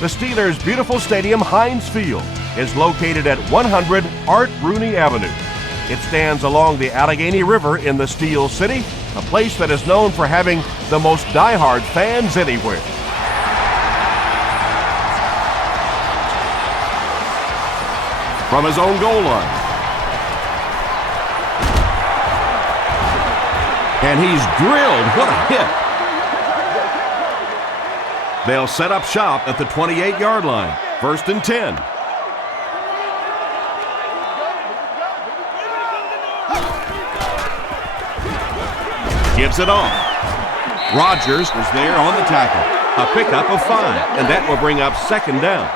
The Steelers' beautiful stadium, Heinz Field, is located at 100 Art Rooney Avenue. It stands along the Allegheny River in the Steel City, a place that is known for having the most diehard fans anywhere. From his own goal line. And he's drilled. What a hit. They'll set up shop at the 28-yard line. 1st and 10. Gives it off. Rodgers was there on the tackle. A pickup of 5, and that will bring up 2nd down.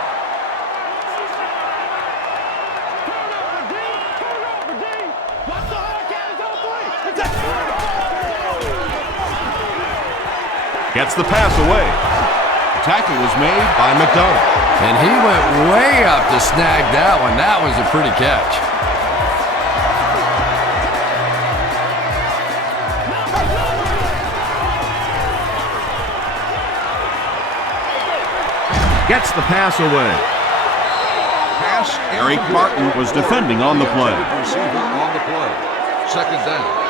Gets the pass away. The tackle was made by McDonald. And he went way up to snag that one. That was a pretty catch. Gets the pass away. Pass. Eric Martin was defending on the play. Receiver on the play. 2nd down.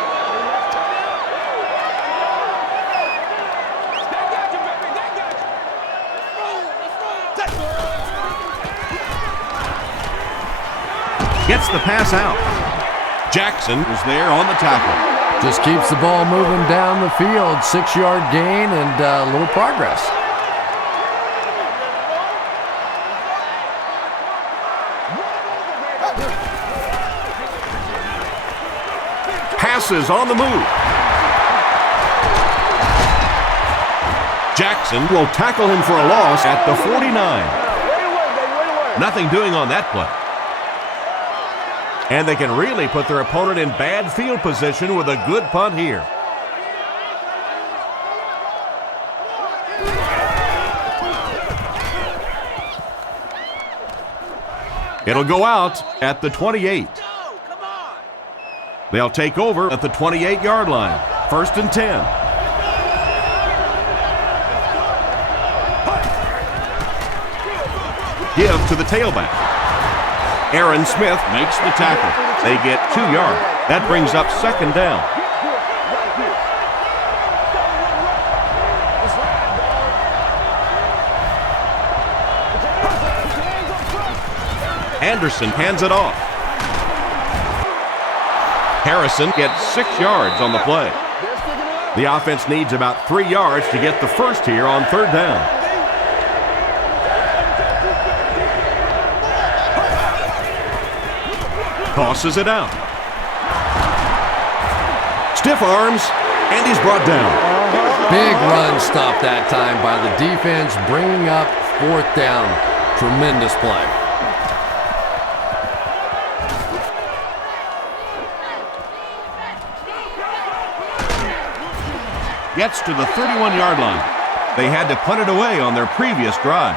Gets the pass out. Jackson was there on the tackle. Just keeps the ball moving down the field. 6-yard gain and a little progress. Passes on the move. Jackson will tackle him for a loss at the 49. Nothing doing on that play. And they can really put their opponent in bad field position with a good punt here. It'll go out at the 28. They'll take over at the 28-yard line. 1st and 10. Give to the tailback. Aaron Smith makes the tackle. They get 2 yards. That brings up 2nd down. Anderson hands it off. Harrison gets 6 yards on the play. The offense needs about 3 yards to get the first here on 3rd down. Tosses it out. Stiff arms, and he's brought down. Big run stop that time by the defense, bringing up 4th down. Tremendous play. Gets to the 31-yard line. They had to punt it away on their previous drive.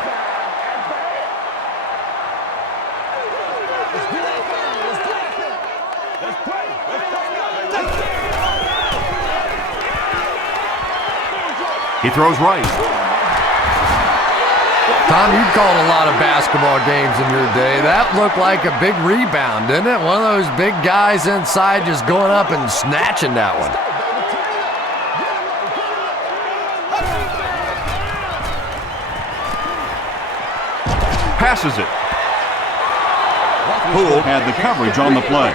He throws right. Tom, you called a lot of basketball games in your day. That looked like a big rebound, didn't it? One of those big guys inside just going up and snatching that one. Passes it. Poole had the coverage on the play.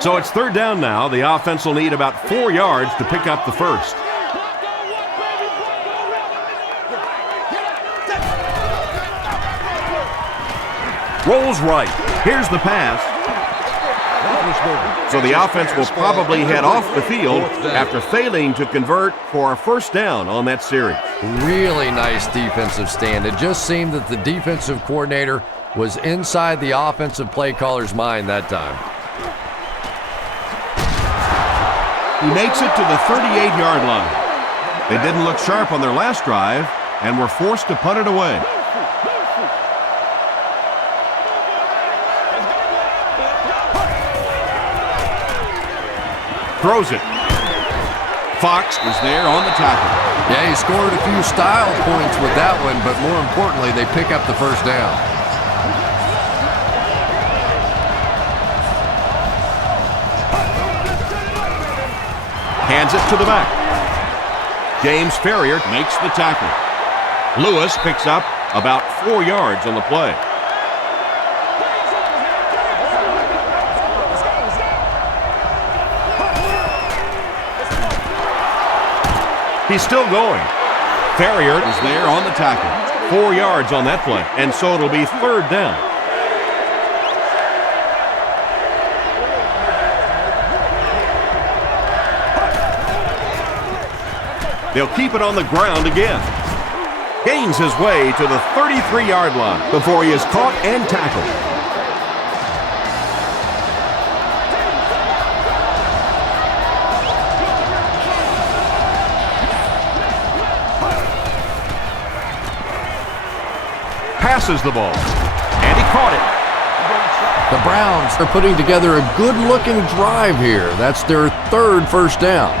So it's 3rd down now. The offense will need about 4 yards to pick up the first. Rolls right. Here's the pass. So the offense will probably head off the field after failing to convert for a 1st down on that series. Really nice defensive stand. It just seemed that the defensive coordinator was inside the offensive play caller's mind that time. He makes it to the 38-yard line. They didn't look sharp on their last drive and were forced to punt it away. Throws it. Fox is there on the tackle. Yeah, he scored a few style points with that one, but more importantly, they pick up the first down. Hands it to the back. James Ferrier Makes the tackle. Lewis picks up about 4 yards on the play. He's still going. Ferrier Is there on the tackle. 4 yards on that play, and so it'll be third down. They'll keep it on the ground again. Gains his way to the 33-yard line before he is caught and tackled. Passes the ball, and he caught it. The Browns are putting together a good-looking drive here. That's their third first down.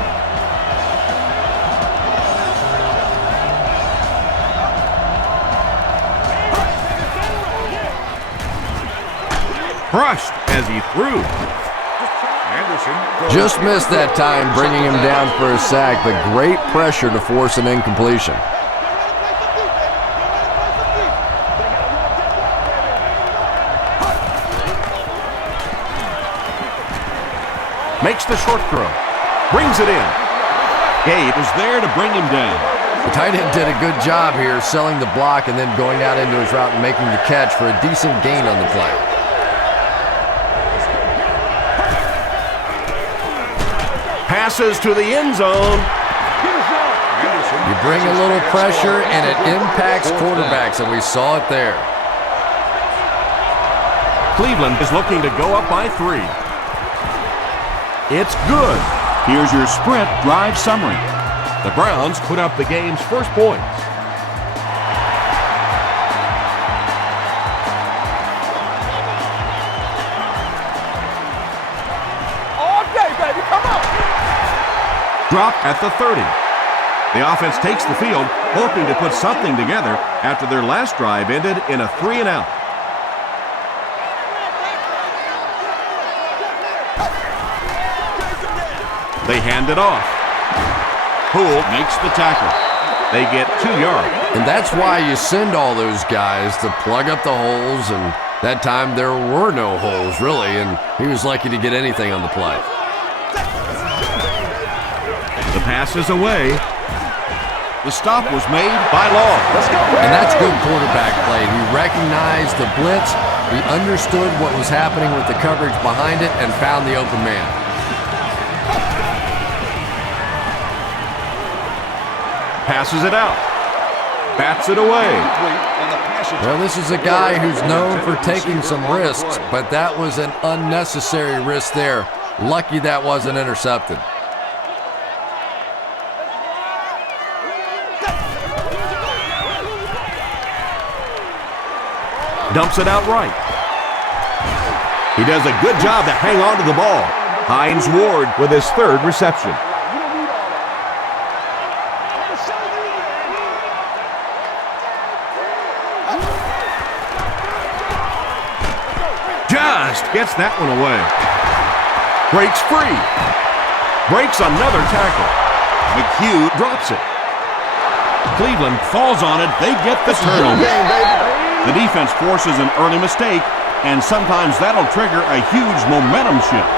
Crushed as he threw. Just missed that time, bringing him down for a sack, but great pressure to force an incompletion. Makes the short throw. Brings it in. Gabe is there to bring him down. The tight end did a good job here, selling the block and then going out into his route and making the catch for a decent gain on the play. Passes to the end zone. You bring a little pressure and it impacts quarterbacks, and we saw it there. Cleveland is looking to go up by 3. It's good. Here's your sprint drive summary. The Browns put up the game's first points. All day, baby, come on! Drop at the 30. The offense takes the field, hoping to put something together after their last drive ended in a 3-and-out. They hand it off. Poole Makes the tackle. They get 2 yards. And that's why you send all those guys to plug up the holes, and that time there were no holes, really, and he was lucky to get anything on the play. The pass is away. The stop was made by Long. And that's good quarterback play. He recognized the blitz, he understood what was happening with the coverage behind it, and found the open man. Passes it out. Bats it away. Well, this is a guy who's known for taking some risks, but that was an unnecessary risk there. Lucky that wasn't intercepted. Dumps it out right. He does a good job to hang on to the ball. Hines Ward with his third reception. Just gets that one away. Breaks free. Breaks another tackle. McHugh drops it. Cleveland falls on it. They get the turnover. The defense forces an early mistake, and sometimes that'll trigger a huge momentum shift.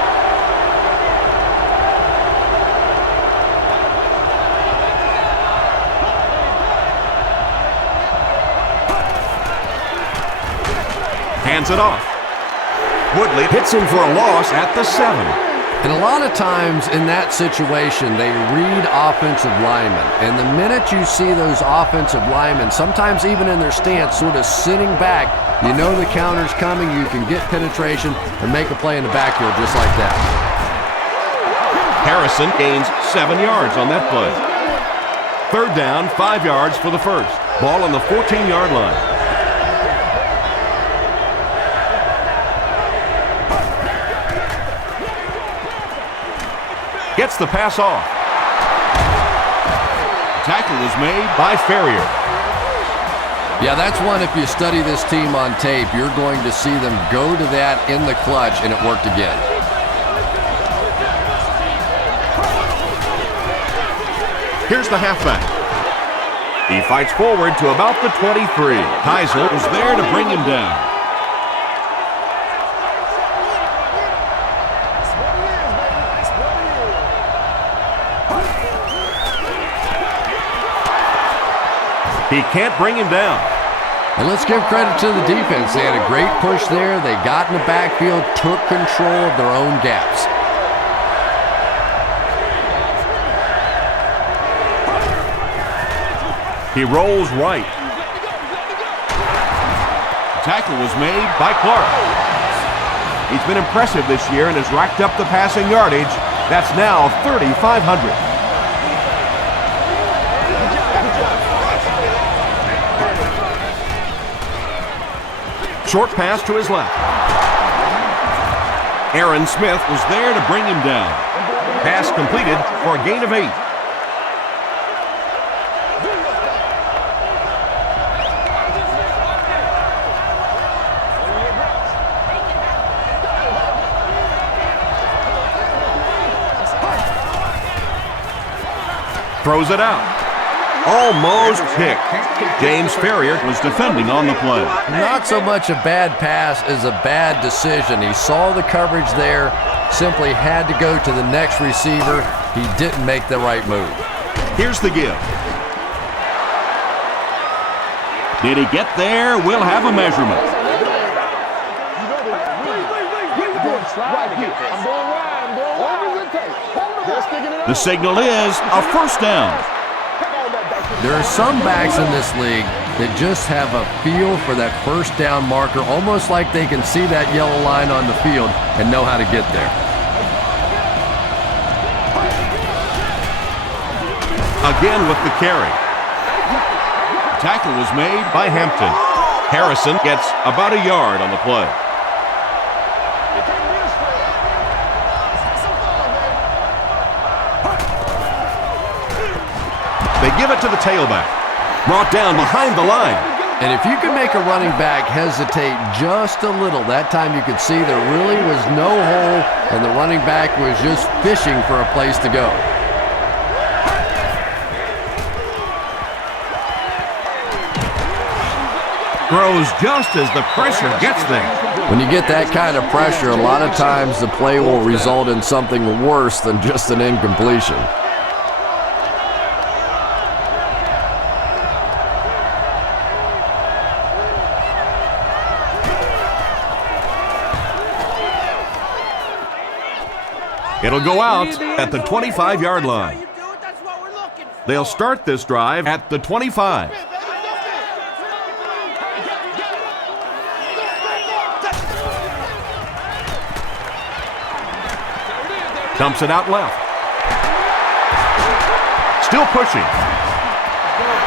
Hands it off. Woodley hits him for a loss at the 7. And a lot of times in that situation, they read offensive linemen. And the minute you see those offensive linemen, sometimes even in their stance, sort of sitting back, you know the counter's coming, you can get penetration and make a play in the backfield just like that. Harrison gains 7 yards on that play. Third down, 5 yards for the first. Ball on the 14-yard line. Gets the pass off. Tackle was made. by Ferrier. Yeah, that's one, if you study this team on tape, you're going to see them go to that in the clutch, and it worked again. Here's the halfback. He fights forward to about the 23. Kaiser was there to bring him down. He can't bring him down. And let's give credit to the defense. They had a great push there. They got in the backfield, took control of their own gaps. He rolls right. Tackle was made. By Clark. He's been impressive this year and has racked up the passing yardage. That's now 3,500. Short pass to his left. Aaron Smith was there to bring him down. Pass completed for a gain of 8. Throws it out. Almost picked. James Ferrier Was defending on the play. Not so much a bad pass as a bad decision. He saw the coverage there, simply had to go to the next receiver. He didn't make the right move. Here's the give. Did he get there? We'll have a measurement. The signal is a first down. There are some backs in this league that just have a feel for that first down marker, almost like they can see that yellow line on the field and know how to get there. Again with the carry. Tackle was made. By Hampton. Harrison gets about a yard on the play. They give it to the tailback. Brought down behind the line. And if you can make a running back hesitate just a little, that time you could see there really was no hole and the running back was just fishing for a place to go. Throws just as the pressure gets there. When you get that kind of pressure, a lot of times the play will result in something worse than just an incompletion. It'll go out at the 25-yard line. They'll start this drive at the 25. Dumps it out left. Still pushing.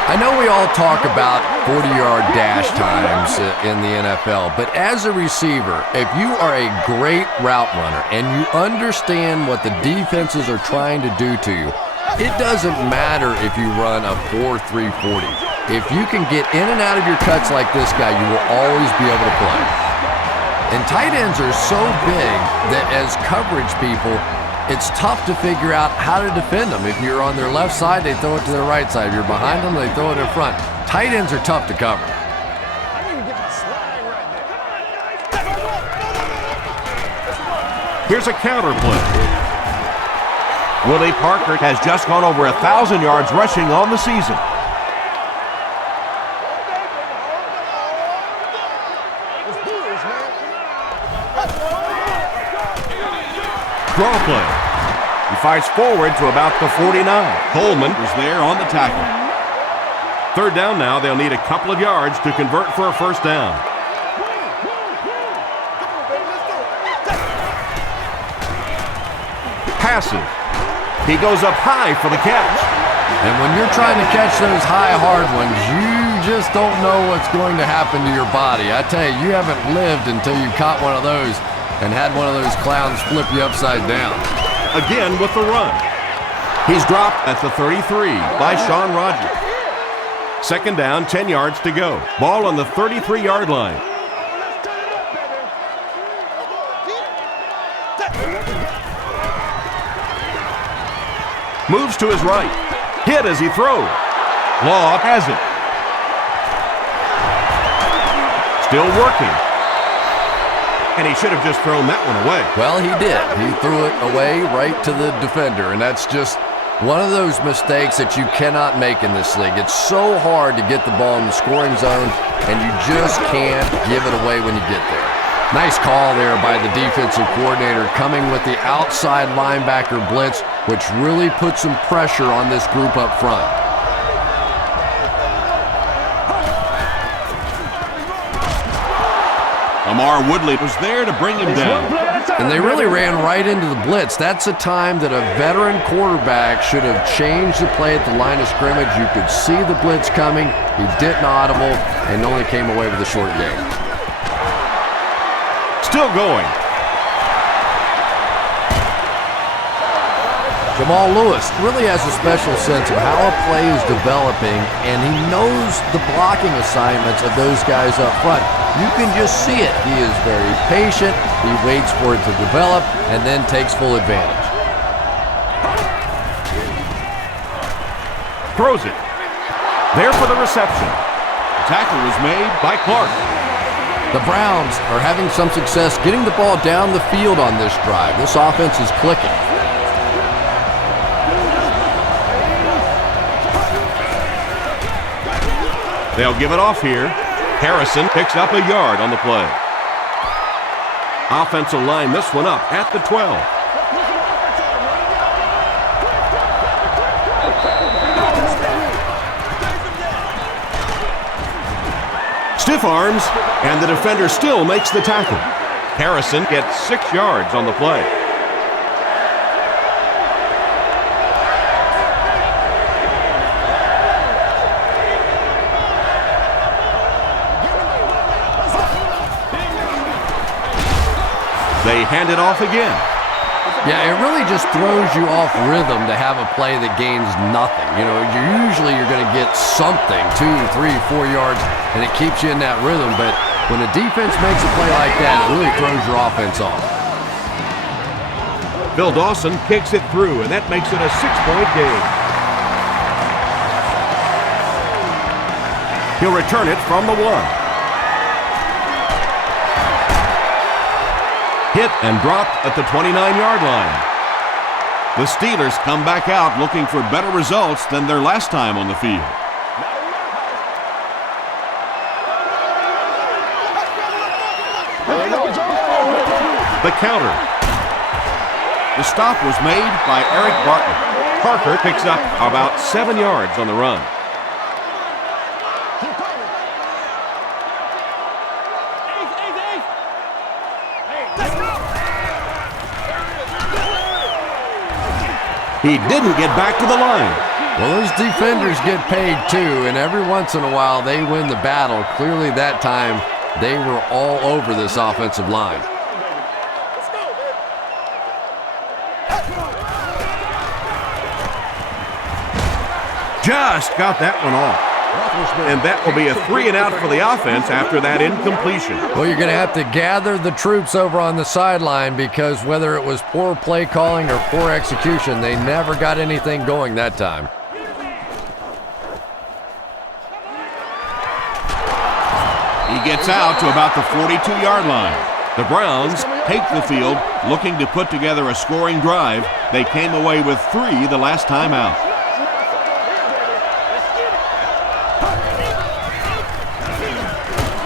I know we all talk about 40-yard dash times in the NFL, but as a receiver, if you are a great route runner and you understand what the defenses are trying to do to you, it doesn't matter if you run a 4.3 40. If you can get in and out of your cuts like this guy, you will always be able to play. And tight ends are so big that as coverage people, it's tough to figure out how to defend them. If you're on their left side, they throw it to their right side. If you're behind them, they throw it in front. Tight ends are tough to cover. Here's a counter play. Willie Parker has just gone over 1,000 yards rushing on the season. Draw play. He fights forward to about the 49. Coleman was there on the tackle. Third down now. They'll need a couple of yards to convert for a first down. Passes. He goes up high for the catch. And when you're trying to catch those high, hard ones, you just don't know what's going to happen to your body. I tell you, you haven't lived until you caught one of those and had one of those clowns flip you upside down. Again with the run. He's dropped at the 33 by Sean Rogers. Second down, 10 yards to go. Ball on the 33-yard line. Moves to his right. Hit as he throws. Law has it. Still working. And he should have just thrown that one away. Well, he did. He threw it away right to the defender, and that's just one of those mistakes that you cannot make in this league. It's so hard to get the ball in the scoring zone, and you just can't give it away when you get there. Nice call there by the defensive coordinator, coming with the outside linebacker blitz, which really put some pressure on this group up front. Lamar Woodley was there to bring him down. And they really ran right into the blitz. That's a time that a veteran quarterback should have changed the play at the line of scrimmage. You could see the blitz coming. He didn't audible and only came away with a short gain. Still going. Jamal Lewis really has a special sense of how a play is developing, and he knows the blocking assignments of those guys up front. You can just see it. He is very patient. He waits for it to develop and then takes full advantage. Throws it. There for the reception. The tackle was made by Clark. The Browns are having some success getting the ball down the field on this drive. This offense is clicking. They'll give it off here. Harrison picks up a yard on the play. Offensive line this one up at the 12. Stiff arms, and the defender still makes the tackle. Harrison gets 6 yards on the play. They hand it off again. Yeah, it really just throws you off rhythm to have a play that gains nothing. You know, you're going to get something, 2, 3, 4 yards, and it keeps you in that rhythm. But when a defense makes a play like that, it really throws your offense off. Bill Dawson kicks it through, and that makes it a 6-point game. He'll return it from the 1. Hit and dropped at the 29-yard line. The Steelers come back out looking for better results than their last time on the field. The counter. The stop was made by Eric Barton. Parker picks up about 7 yards on the run. He didn't get back to the line. Well, those defenders get paid too, and every once in a while they win the battle. Clearly that time they were all over this offensive line. Just got that one off. And that will be a 3 and out for the offense after that incompletion. Well, you're going to have to gather the troops over on the sideline because whether it was poor play calling or poor execution, they never got anything going that time. He gets out to about the 42-yard line. The Browns take the field looking to put together a scoring drive. They came away with 3 the last time out.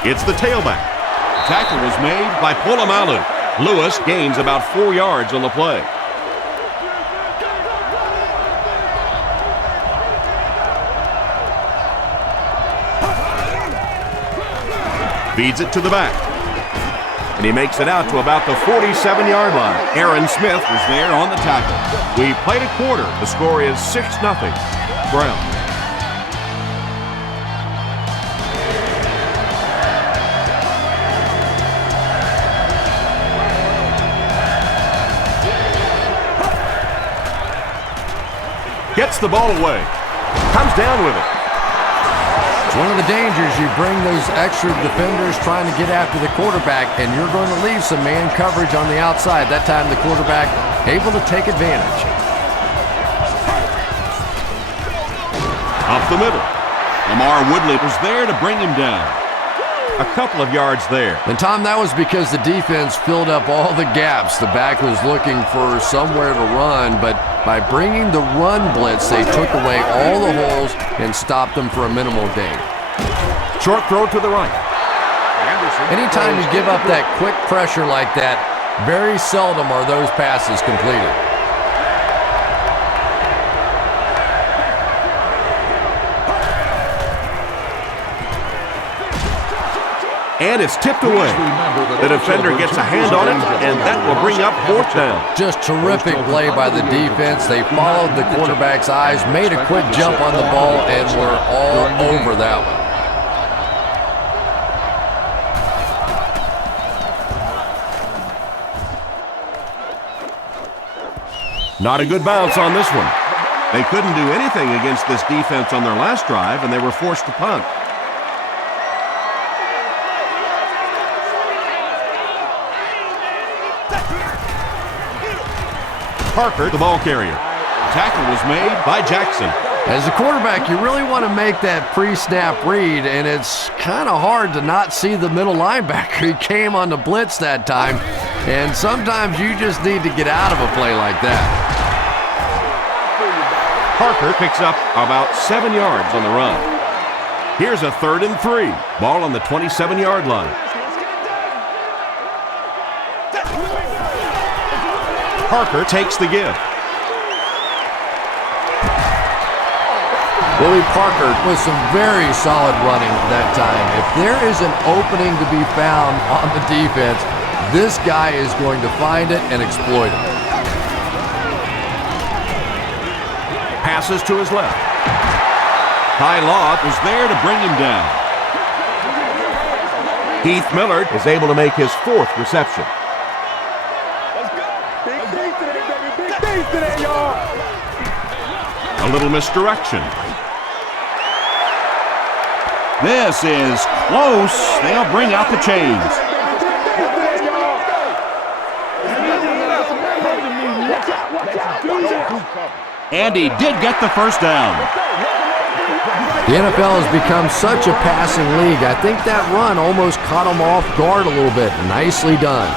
It's the tailback. Tackle was made by Polamalu. Lewis gains about 4 yards on the play. Feeds it to the back. And he makes it out to about the 47-yard line. Aaron Smith was there on the tackle. We played a quarter. The score is 6-0. Browns. Gets the ball away. Comes down with it. It's one of the dangers. You bring those extra defenders trying to get after the quarterback, and you're going to leave some man coverage on the outside. That time the quarterback able to take advantage. Up the middle. Lamar Woodley was there to bring him down. A couple of yards there. And Tom, that was because the defense filled up all the gaps. The back was looking for somewhere to run, but by bringing the run blitz, they took away all the holes and stopped them for a minimal gain. Short throw to the right. Anytime you give up that quick pressure like that, very seldom are those passes completed. And it's tipped away. The defender gets a hand on it, and that will bring up fourth down. Just terrific play by the defense. They followed the quarterback's eyes, made a quick jump on the ball, and were all over that one. Not a good bounce on this one. They couldn't do anything against this defense on their last drive, and they were forced to punt. Parker, the ball carrier. Tackle was made by Jackson. As a quarterback, you really want to make that pre-snap read, and it's kind of hard to not see the middle linebacker. He came on the blitz that time, and sometimes you just need to get out of a play like that. Parker picks up about 7 yards on the run. Here's a 3rd and 3. Ball on the 27-yard line. Parker takes the give. Willie Parker with some very solid running that time. If there is an opening to be found on the defense, this guy is going to find it and exploit it. Passes to his left. Ty Law was there to bring him down. Heath Millard is able to make his 4th reception. A little misdirection. This is close. They'll bring out the chains. And he did get the first down. The NFL has become such a passing league. I think that run almost caught him off guard a little bit. Nicely done.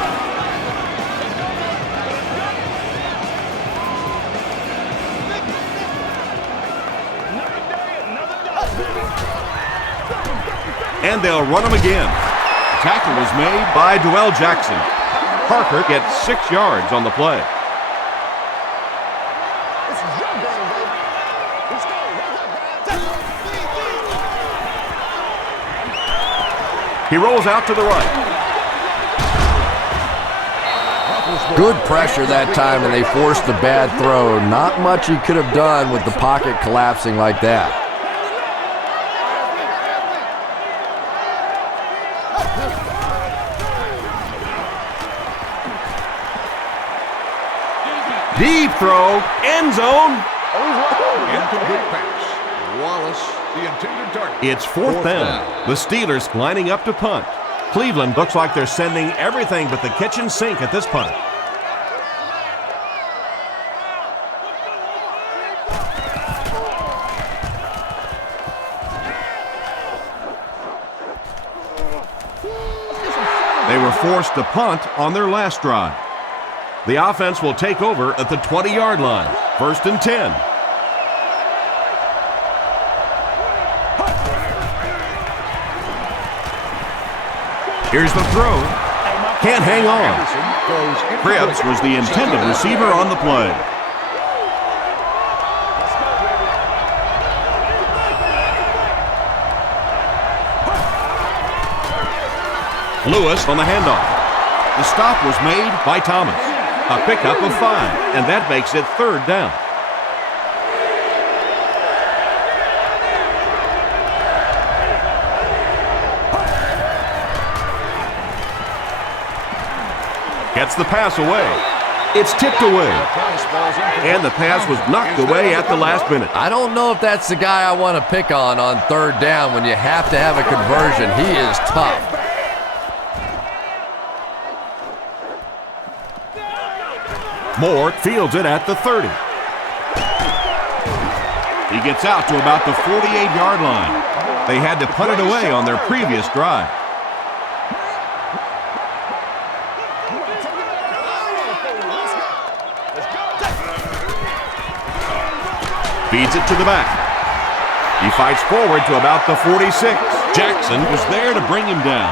And they'll run him again. Tackle was made by Dwell Jackson. Parker gets 6 yards on the play. He rolls out to the right. Good pressure that time, and they forced the bad throw. Not much he could have done with the pocket collapsing like that. Deep throw, end zone. Incomplete pass. Wallace, the intended target. It's fourth down. The Steelers lining up to punt. Cleveland looks like they're sending everything but the kitchen sink at this punt. They were forced to punt on their last drive. The offense will take over at the 20-yard line. 1st and 10. Here's the throw. Can't hang on. Cripps was the intended receiver on the play. Lewis on the handoff. The stop was made by Thomas. A pickup of 5, and that makes it 3rd down. Gets the pass away. It's tipped away. And the pass was knocked away at the last minute. I don't know if that's the guy I want to pick on third down when you have to have a conversion. He is tough. Moore fields it at the 30. He gets out to about the 48-yard line. They had to punt it away on their previous drive. Feeds it to the back. He fights forward to about the 46. Jackson was there to bring him down.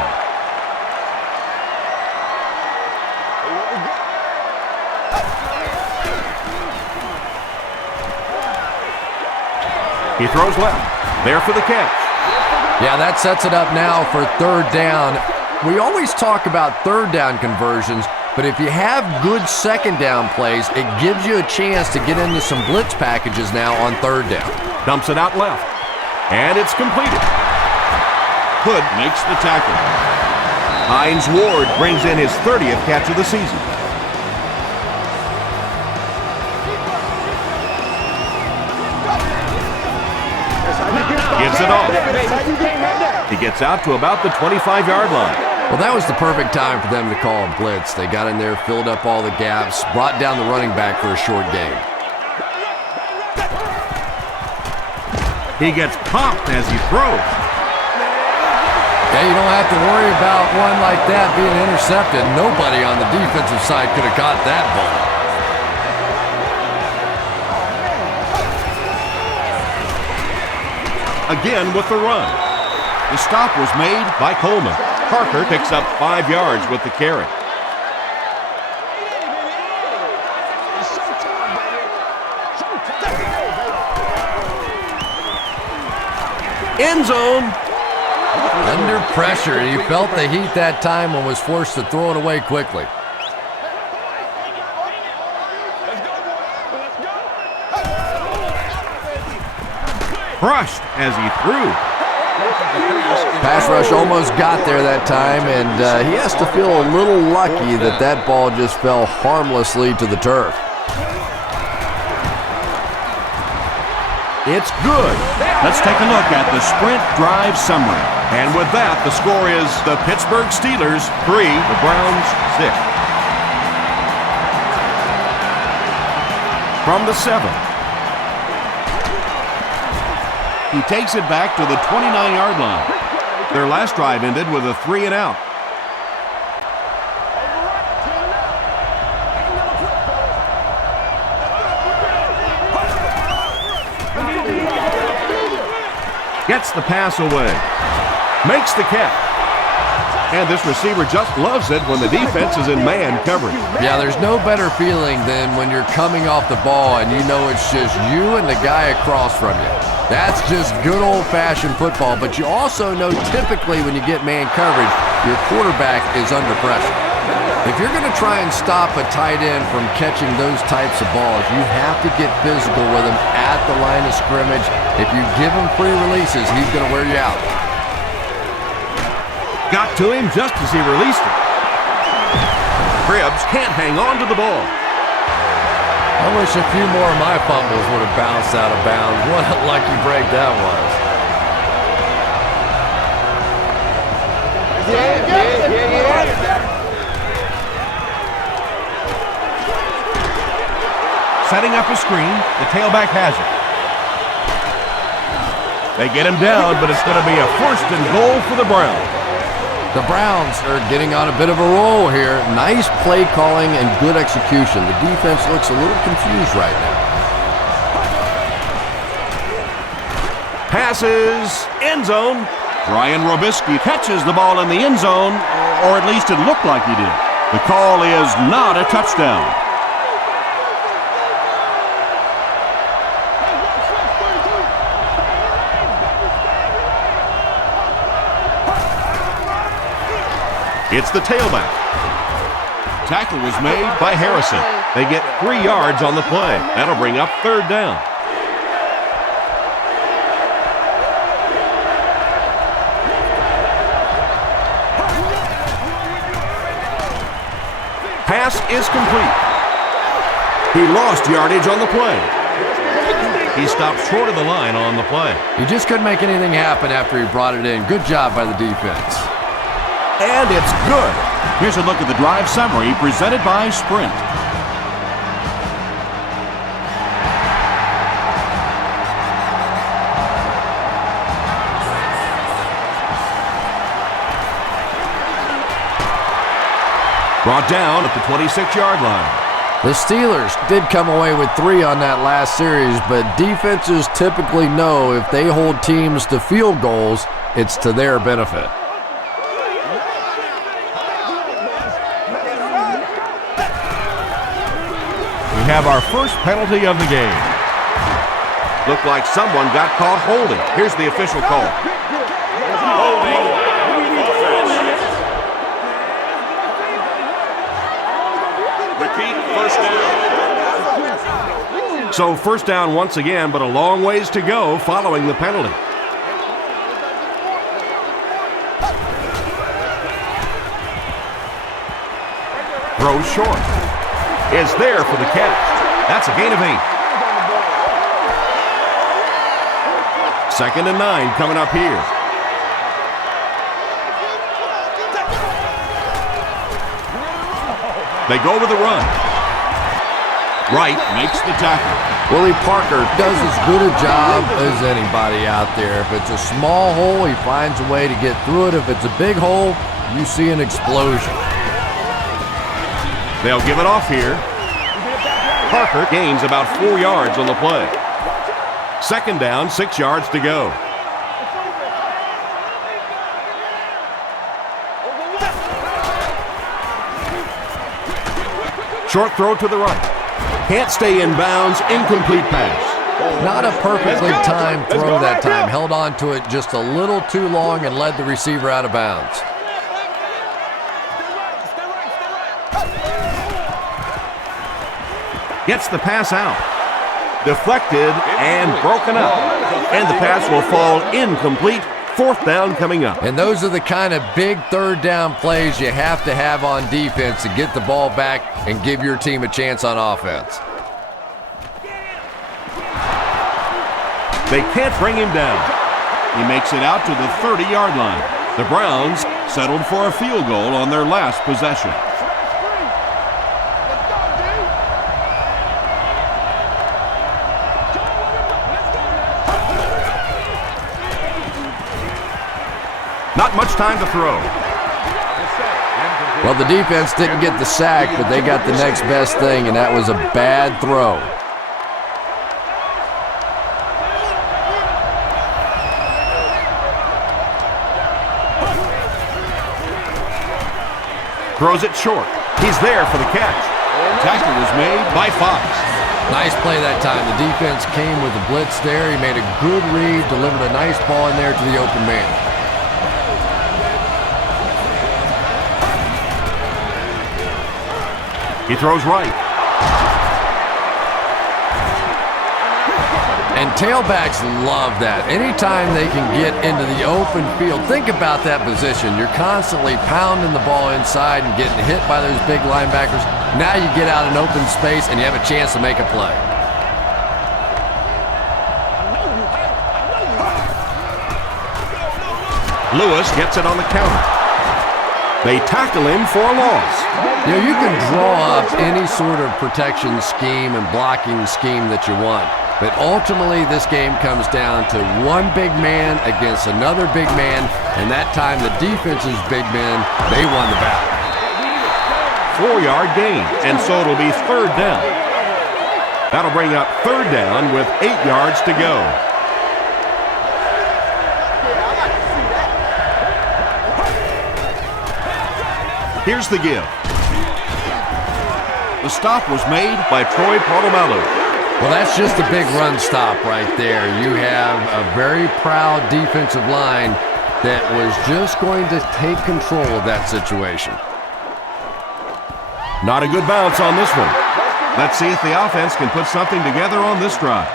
He throws left. There for the catch. Yeah, that sets it up now for third down. We always talk about third down conversions, but if you have good second down plays, it gives you a chance to get into some blitz packages now on third down. Dumps it out left. And it's completed. Hood makes the tackle. Hines Ward brings in his 30th catch of the season. Gives it off. He gets out to about the 25-yard line. Well, that was the perfect time for them to call a blitz. They got in there, filled up all the gaps, brought down the running back for a short gain. He gets popped as he throws. Yeah, you don't have to worry about one like that being intercepted. Nobody on the defensive side could have caught that ball. Again with the run. The stop was made by Coleman. Parker picks up 5 yards with the carry. End zone. Under pressure, he felt the heat that time and was forced to throw it away quickly. Crushed as he threw. Pass rush almost got there that time, and he has to feel a little lucky that that ball just fell harmlessly to the turf. It's good. Let's take a look at the sprint drive summary. And with that, the score is the Pittsburgh Steelers 3, the Browns 6. From the 7. He takes it back to the 29-yard line. Their last drive ended with a 3-and-out. Gets the pass away. Makes the catch. And this receiver just loves it when the defense is in man coverage. Yeah, there's no better feeling than when you're coming off the ball and you know it's just you and the guy across from you. That's just good old-fashioned football, but you also know typically when you get man coverage, your quarterback is under pressure. If you're going to try and stop a tight end from catching those types of balls, you have to get physical with him at the line of scrimmage. If you give him free releases, he's going to wear you out. Got to him just as he released it. Cribbs can't hang on to the ball. I wish a few more of my fumbles would have bounced out of bounds. What a lucky break that was. Setting up a screen, the tailback has it. They get him down, but it's going to be a 1st and goal for the Browns. The Browns are getting on a bit of a roll here. Nice play calling and good execution. The defense looks a little confused right now. Passes, end zone. Brian Robisky catches the ball in the end zone, or at least it looked like he did. The call is not a touchdown. It's the tailback. Tackle was made by Harrison. They get 3 yards on the play. That'll bring up 3rd down. Pass is complete. He lost yardage on the play. He stopped short of the line on the play. He just couldn't make anything happen after he brought it in. Good job by the defense. And it's good. Here's a look at the drive summary presented by Sprint. Brought down at the 26-yard line. The Steelers did come away with 3 on that last series, but defenses typically know if they hold teams to field goals, it's to their benefit. We have our first penalty of the game. Looked like someone got caught holding. Here's the official call. So first down once again, but a long ways to go following the penalty. Throws short. Is there for the catch. That's a gain of 8. 2nd and 9 coming up here. They go with the run. Wright makes the tackle. Willie Parker does as good a job as anybody out there. If it's a small hole, he finds a way to get through it. If it's a big hole, you see an explosion. They'll give it off here. Parker gains about 4 yards on the play. 2nd down, 6 yards to go. Short throw to the right. Can't stay in bounds. Incomplete pass. Not a perfectly timed throw that time. Held on to it just a little too long and led the receiver out of bounds. Gets the pass out. Deflected and broken up. And the pass will fall incomplete. 4th down coming up. And those are the kind of big 3rd down plays you have to have on defense to get the ball back and give your team a chance on offense. They can't bring him down. He makes it out to the 30-yard line. The Browns settled for a field goal on their last possession. Not much time to throw. Well, the defense didn't get the sack, but they got the next best thing, and that was a bad throw. Throws it short. He's there for the catch. Tackle was made by Fox. Nice play that time. The defense came with the blitz there. He made a good read, delivered a nice ball in there to the open man. He throws right. And tailbacks love that. Anytime they can get into the open field, think about that position. You're constantly pounding the ball inside and getting hit by those big linebackers. Now you get out in open space and you have a chance to make a play. Lewis gets it on the counter. They tackle him for a loss. You know, you can draw up any sort of protection scheme and blocking scheme that you want. But ultimately, this game comes down to one big man against another big man, and that time the defense's big men, they won the battle. 4-yard gain, and so it'll be 3rd down. That'll bring up 3rd down with 8 yards to go. Here's the give. The stop was made By Troy Polamalu. Well, that's just a big run stop right there. You have a very proud defensive line that was just going to take control of that situation. Not a good bounce on this one. Let's see if the offense can put something together on this drive.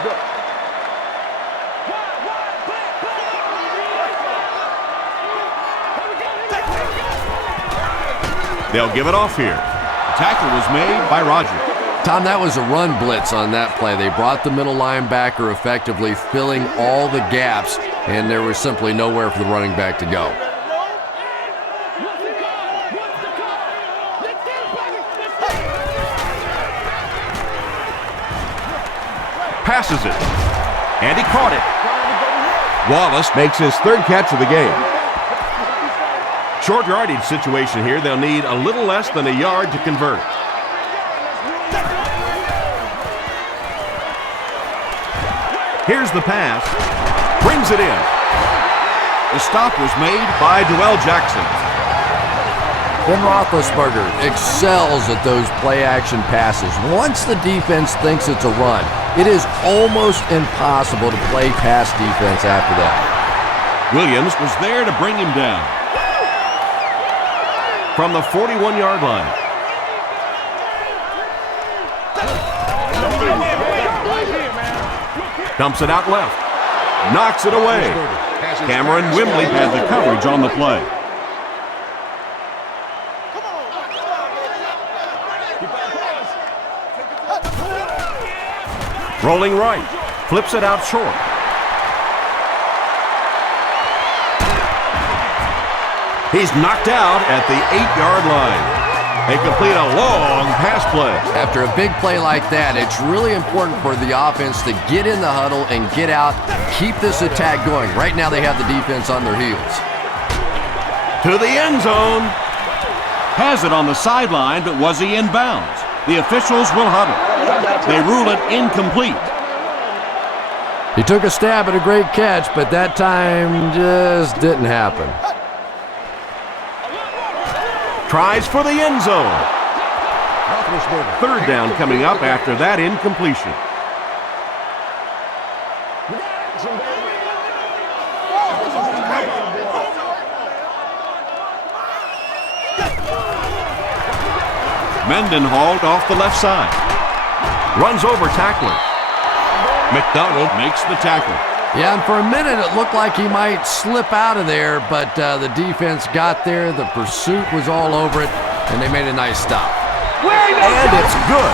They'll give it off here. tackle was made by Rogers. Tom, that was a run blitz on that play. They brought the middle linebacker effectively, filling all the gaps, and there was simply nowhere for the running back to go. Passes it, and he caught it. Wallace makes his third catch of the game. Short yardage situation here. They'll need a little less than a yard to convert. Here's the pass. Brings it in. The stop was made by Dwell Jackson. Ben Roethlisberger excels at those play-action passes. Once the defense thinks it's a run, it is almost impossible to play pass defense after that. Williams was there to bring him down. From the 41-yard line. Dumps it out left. Knocks it away. Cameron Wimbley Had the coverage on the play. rolling right. Flips it out short. He's knocked out at the 8-yard line. They complete a long pass play. After a big play like that, it's really important for the offense to get in the huddle and get out, keep this attack going. Right now they have the defense on their heels. To the end zone. Has it on the sideline, but was he in bounds? The officials will huddle. They rule it incomplete. He took a stab at a great catch, but that time just didn't happen. Tries for the end zone. Third down coming up after that incompletion. Mendenhall off the left side. Runs over tackler. McDonald makes the tackle. Yeah, and for a minute it looked like he might slip out of there, but the defense got there, the pursuit was all over it, and they made a nice stop. And it's good.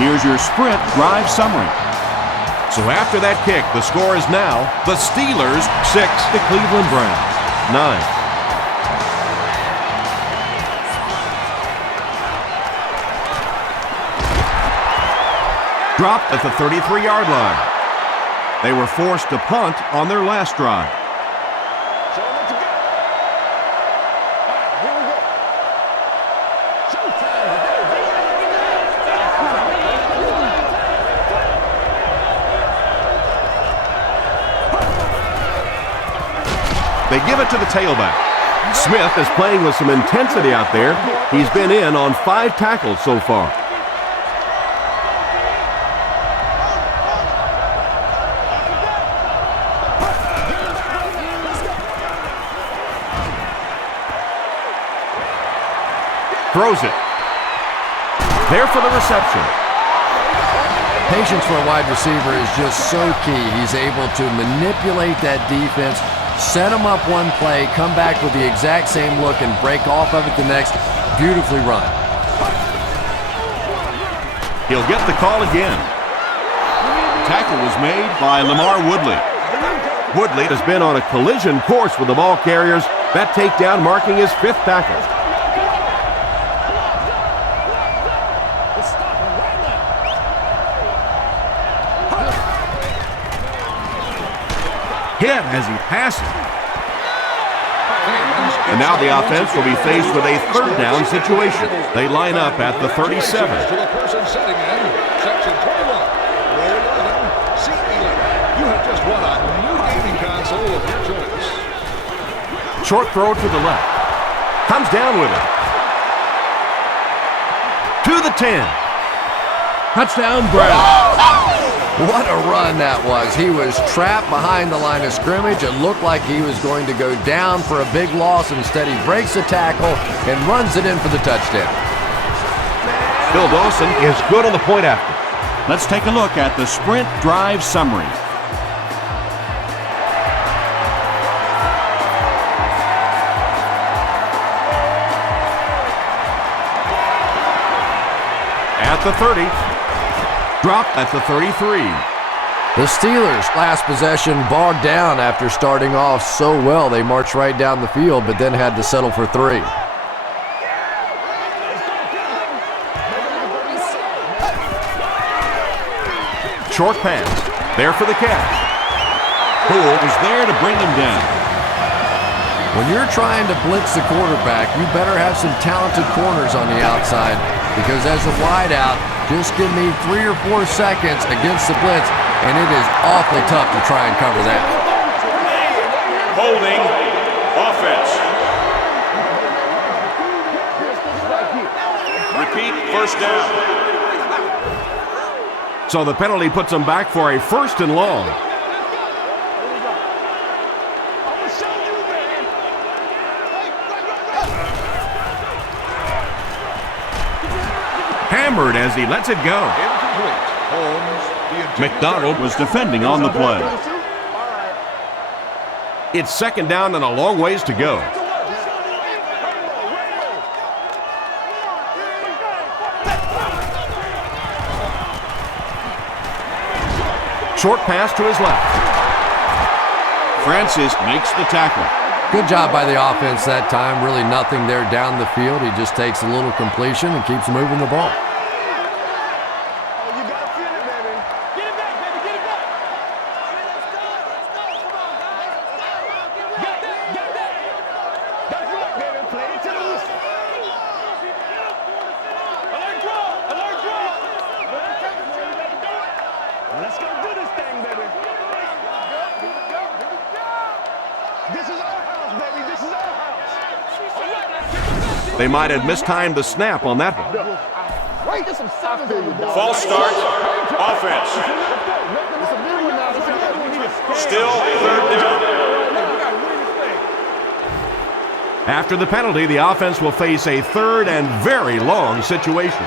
Here's your sprint drive summary. So after that kick, the score is now the Steelers 6, the Cleveland Browns 9. Dropped at the 33-yard line. They were forced to punt on their last drive. They give it to the tailback. Smith is playing with some intensity out there. He's been in on 5 tackles so far. Throws it. There for the reception. Patience for a wide receiver is just so key. He's able to manipulate that defense, set them up one play, come back with the exact same look, and break off of it the next. Beautifully run. He'll get the call again. Tackle was made by Lamar Woodley. Woodley has been on a collision course with the ball carriers. That takedown marking his 5th tackle. Hit as he passes. And now the offense will be faced with a 3rd down situation. They line up at the 37. To the person setting in, section 21. Row 11, seat 11. You have just won a new gaming console of your choice. Short throw to the left. Comes down with it. To the 10. Touchdown, Browns. What a run that was. He was trapped behind the line of scrimmage. It looked like he was going to go down for a big loss. Instead, he breaks the tackle and runs it in for the touchdown. Phil Dawson is good on the point after. Let's take a look at the sprint drive summary. At the 30, Dropped at the 33. The Steelers' last possession bogged down after starting off so well. They marched right down the field, but then had to settle for 3. Short pass. There for the catch. Poole is there to bring him down. When you're trying to blitz the quarterback, you better have some talented corners on the outside, because as a wideout, just give me 3 or 4 seconds against the blitz, and it is awfully tough to try and cover that. Holding offense. Repeat, first down. So the penalty puts them back for a 1st and long. Hammered as he lets it go. McDonald was defending on the play. It's 2nd down and a long ways to go. Short pass to his left. Francis makes the tackle. Good job by the offense that time. Really nothing there down the field. He just takes a little completion and keeps moving the ball. They might have mistimed the snap on that one. False start. Offense. Still 3rd down. After the penalty, the offense will face a 3rd and very long situation.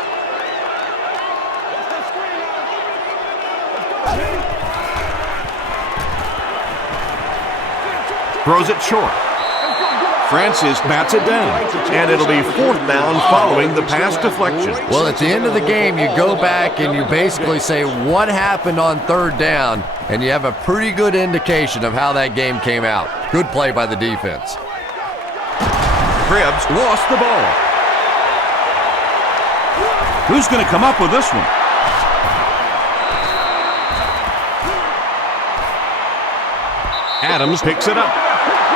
Throws it short. Francis bats it down. And it'll be 4th down following the pass deflection. Well, at the end of the game, you go back and you basically say what happened on 3rd down, and you have a pretty good indication of how that game came out. Good play by the defense. Cribbs lost the ball. Who's going to come up with this one? Adams picks it up.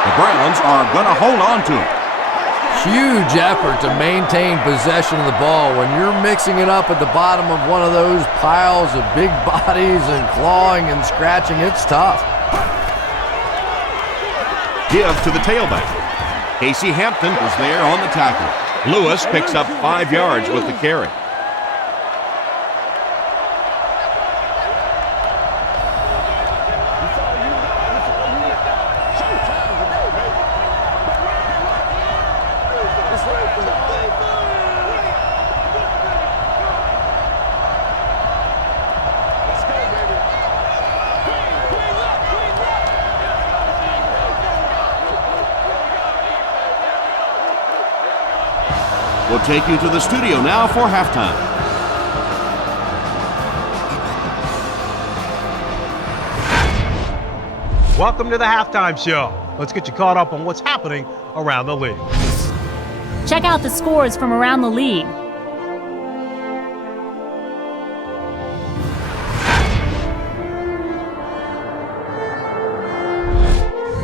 The Browns are going to hold on to it. Huge effort to maintain possession of the ball. When you're mixing it up at the bottom of one of those piles of big bodies and clawing and scratching, it's tough. Give to the tailback. Casey Hampton Was there on the tackle. Lewis picks up 5 yards with the carry. We'll take you to the studio now for halftime. Welcome to the halftime show. Let's get you caught up on what's happening around the league. Check out the scores from around the league.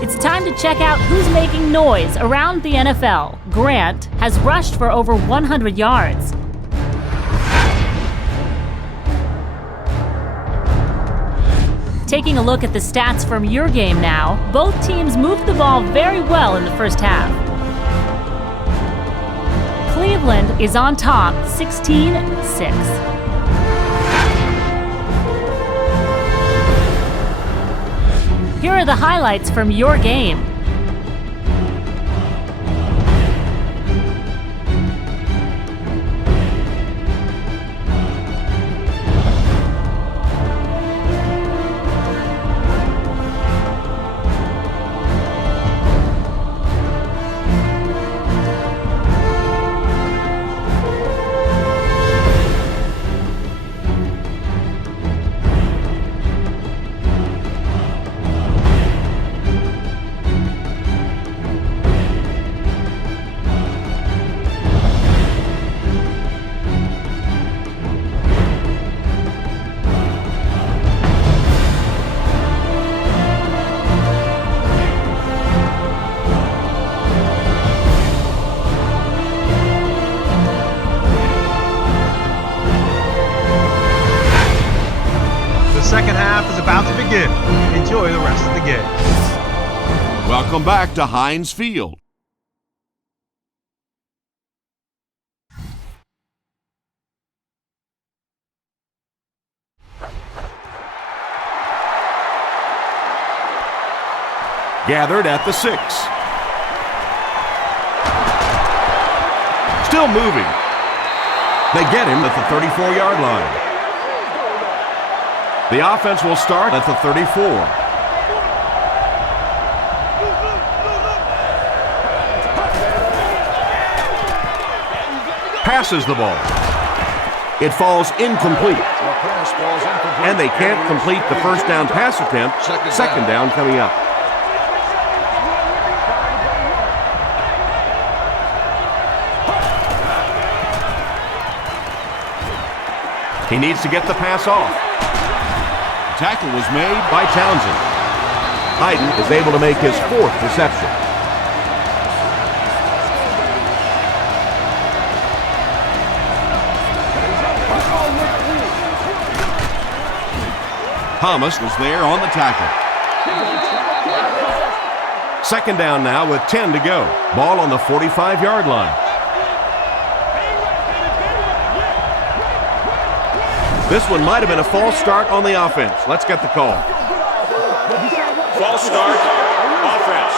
It's time to check out who's making noise around the NFL. Grant has rushed for over 100 yards. Taking a look at the stats from your game now, both teams moved the ball very well in the first half. Cleveland is on top, 16-6. Here are the highlights from your game. enjoy the rest of the game. Welcome back to Heinz Field. Gathered at the 6. Still moving. They get him at the 34-yard line. The offense will start at the 34. Passes the ball. It falls incomplete. And they can't complete the first down pass attempt. Second down coming up. He needs to get the pass off. Tackle was made by Townsend. Hayden is able to make his 4th reception. Thomas was there on the tackle. Second down now with 10 to go. Ball on the 45-yard line. This one might have been a false start on the offense. Let's get the call. False start, offense.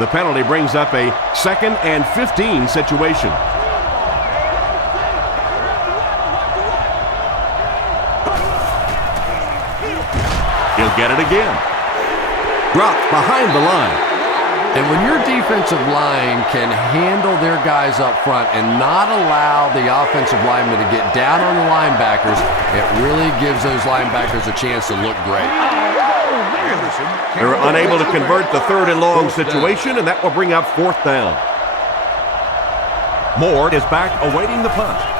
The penalty brings up a 2nd and 15 situation. He'll get it again. Dropped behind the line. And when your defensive line can handle their guys up front and not allow the offensive linemen to get down on the linebackers, it really gives those linebackers a chance to look great. They're unable to convert the 3rd and long situation, and that will bring up 4th down. Moore is back awaiting the punt.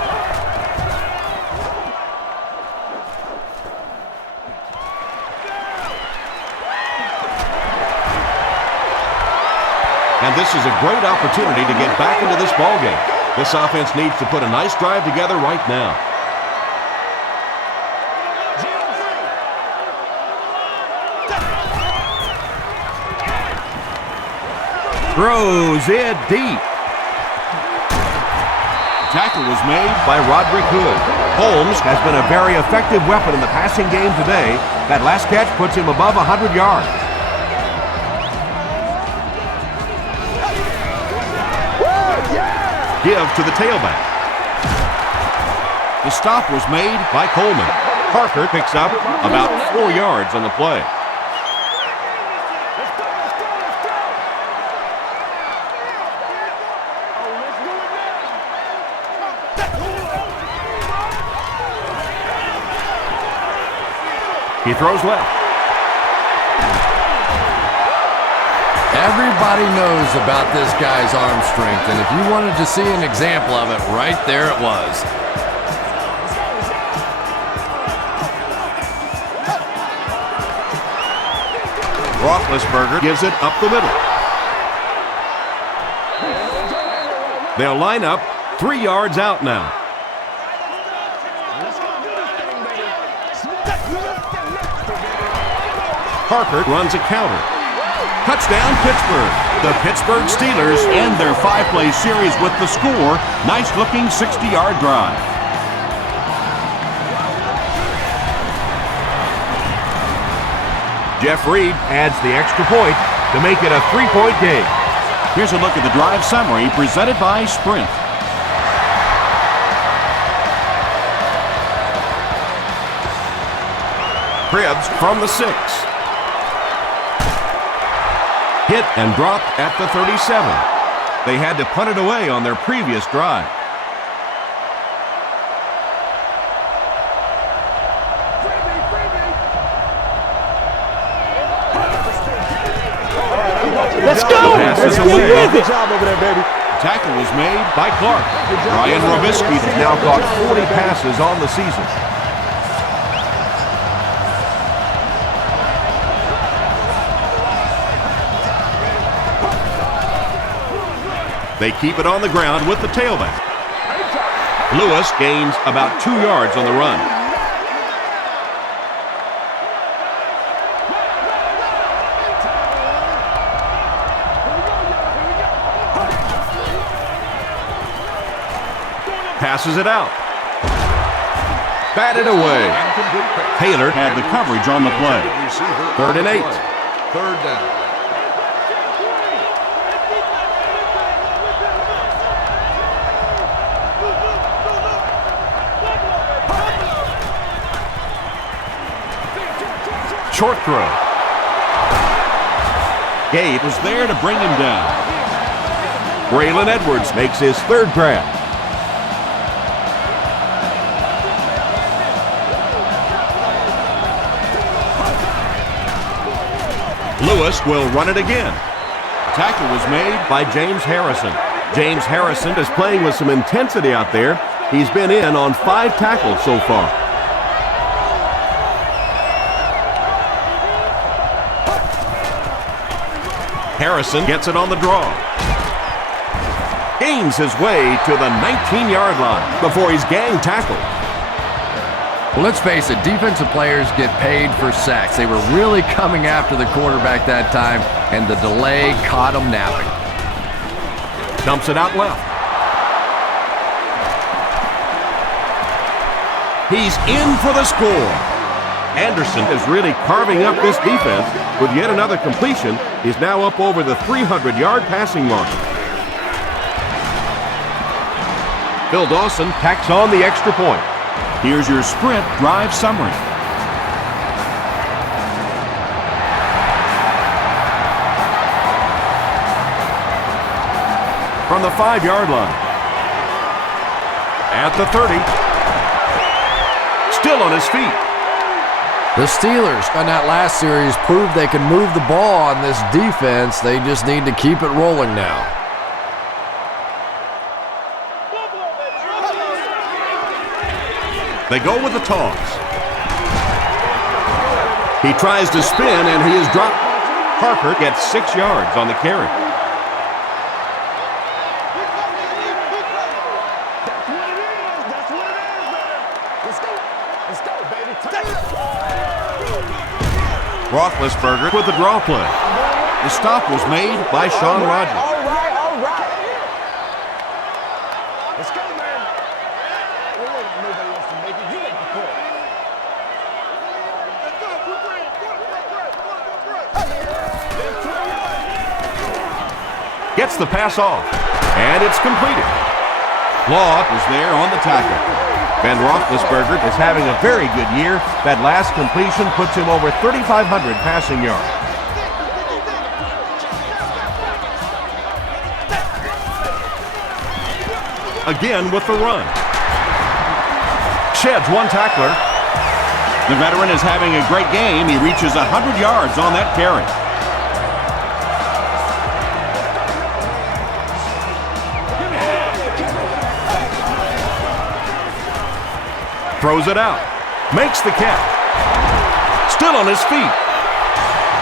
And this is a great opportunity to get back into this ballgame. This offense needs to put a nice drive together right now. Throws it deep. Tackle was made By Roderick Hood. Holmes has been a very effective weapon in the passing game today. That last catch puts him above 100 yards. Give to the tailback. The stop was made By Coleman. Parker picks up about 4 yards on the play. He throws left. Everybody knows about this guy's arm strength, and if you wanted to see an example of it, right there it was. Roethlisberger gives it up the middle. They'll line up 3 yards out now. Parker runs a counter. Touchdown, Pittsburgh. The Pittsburgh Steelers end their 5-play series with the score. Nice-looking 60-yard drive. Jeff Reed adds the extra point to make it a 3-point game. Here's a look at the drive summary presented by Sprint. Cribbs from the 6. Hit and dropped at the 37. They had to punt it away on their previous drive. Let's go! Passes Let's get away. with it. Good job over there, baby. Tackle was made By Clark. Ryan Robisky has now caught 40 passes on the season. They keep it on the ground with the tailback. Lewis gains about 2 yards on the run. Passes it out. Batted away. Taylor had the coverage on the play. 3rd and 8. 3rd down. Short throw. Gabe was there to bring him down. Braylon Edwards makes his 3rd grab. Lewis will run it again. Tackle was made by James Harrison. James Harrison is playing with some intensity out there. He's been in on 5 tackles so far. Harrison gets it on the draw. Gains his way to the 19-yard line before he's gang tackled. Well, let's face it, defensive players get paid for sacks. They were really coming after the quarterback that time, and the delay caught him napping. Dumps it out left. He's in for the score. Anderson is really carving up this defense with yet another completion. He's now up over the 300-yard passing mark. Phil Dawson tacks on the extra point. Here's your sprint drive summary. From the 5-yard line. At the 30. Still on his feet. The Steelers on that last series proved they can move the ball on this defense. They just need to keep it rolling now. They go with the toss. He tries to spin and he is dropped. Parker gets 6 yards on the carry. Roethlisberger with the draw play. The stop was made by Sean Rogers. All right. Let's go, man. Nobody wants to make it. You make the call. Gets the pass off. And it's completed. Law was there on the tackle. Ben Roethlisberger is having a very good year. That last completion puts him over 3,500 passing yards. Again with the run. Sheds one tackler. The veteran is having a great game. He reaches 100 yards on that carry. Throws it out. Makes the catch. Still on his feet.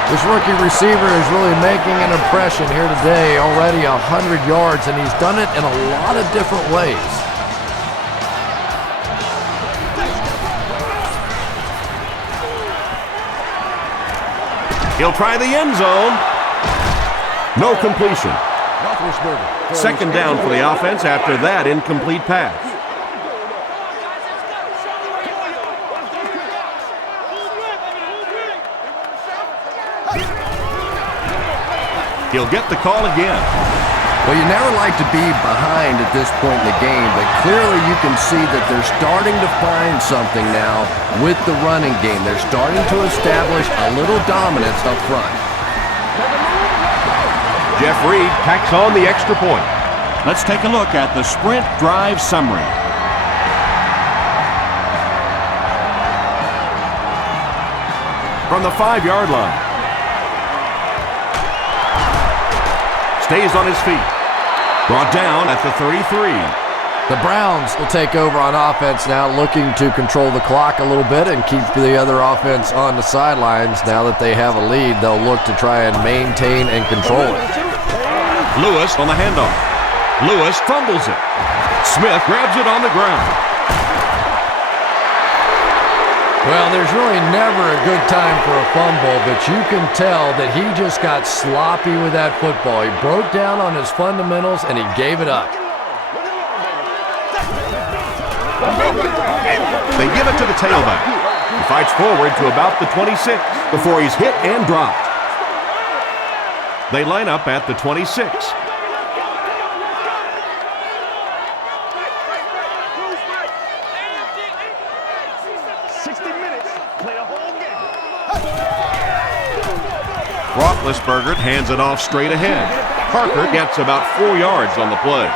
This rookie receiver is really making an impression here today. Already 100 yards, and he's done it in a lot of different ways. He'll try the end zone. No completion. 2nd down for the offense after that incomplete pass. He'll get the call again. Well, you never like to be behind at this point in the game, but clearly you can see that they're starting to find something now with the running game. They're starting to establish a little dominance up front. Jeff Reed tacks on the extra point. Let's take a look at the sprint drive summary. From the 5-yard line. Stays on his feet. Brought down at the 33. The Browns will take over on offense now, looking to control the clock a little bit and keep the other offense on the sidelines. Now that they have a lead, they'll look to try and maintain and control it. Lewis on the handoff. Lewis fumbles it. Smith grabs it on the ground. Well, there's really never a good time for a fumble, but you can tell that he just got sloppy with that football. He broke down on his fundamentals, and he gave it up. They give it to the tailback. He fights forward to about the 26 before he's hit and dropped. They line up at the 26. Roethlisberger hands it off straight ahead. Parker gets about 4 yards on the play.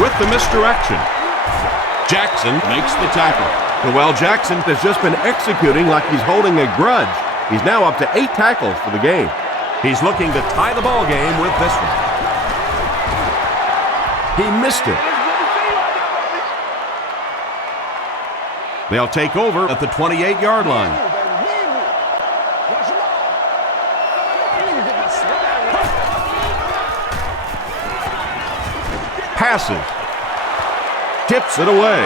With the misdirection, Jackson makes the tackle. Well, Jackson has just been executing like he's holding a grudge. He's now up to 8 tackles for the game. He's looking to tie the ball game with this one. He missed it. They'll take over at the 28-yard line. Passes. Tips it away.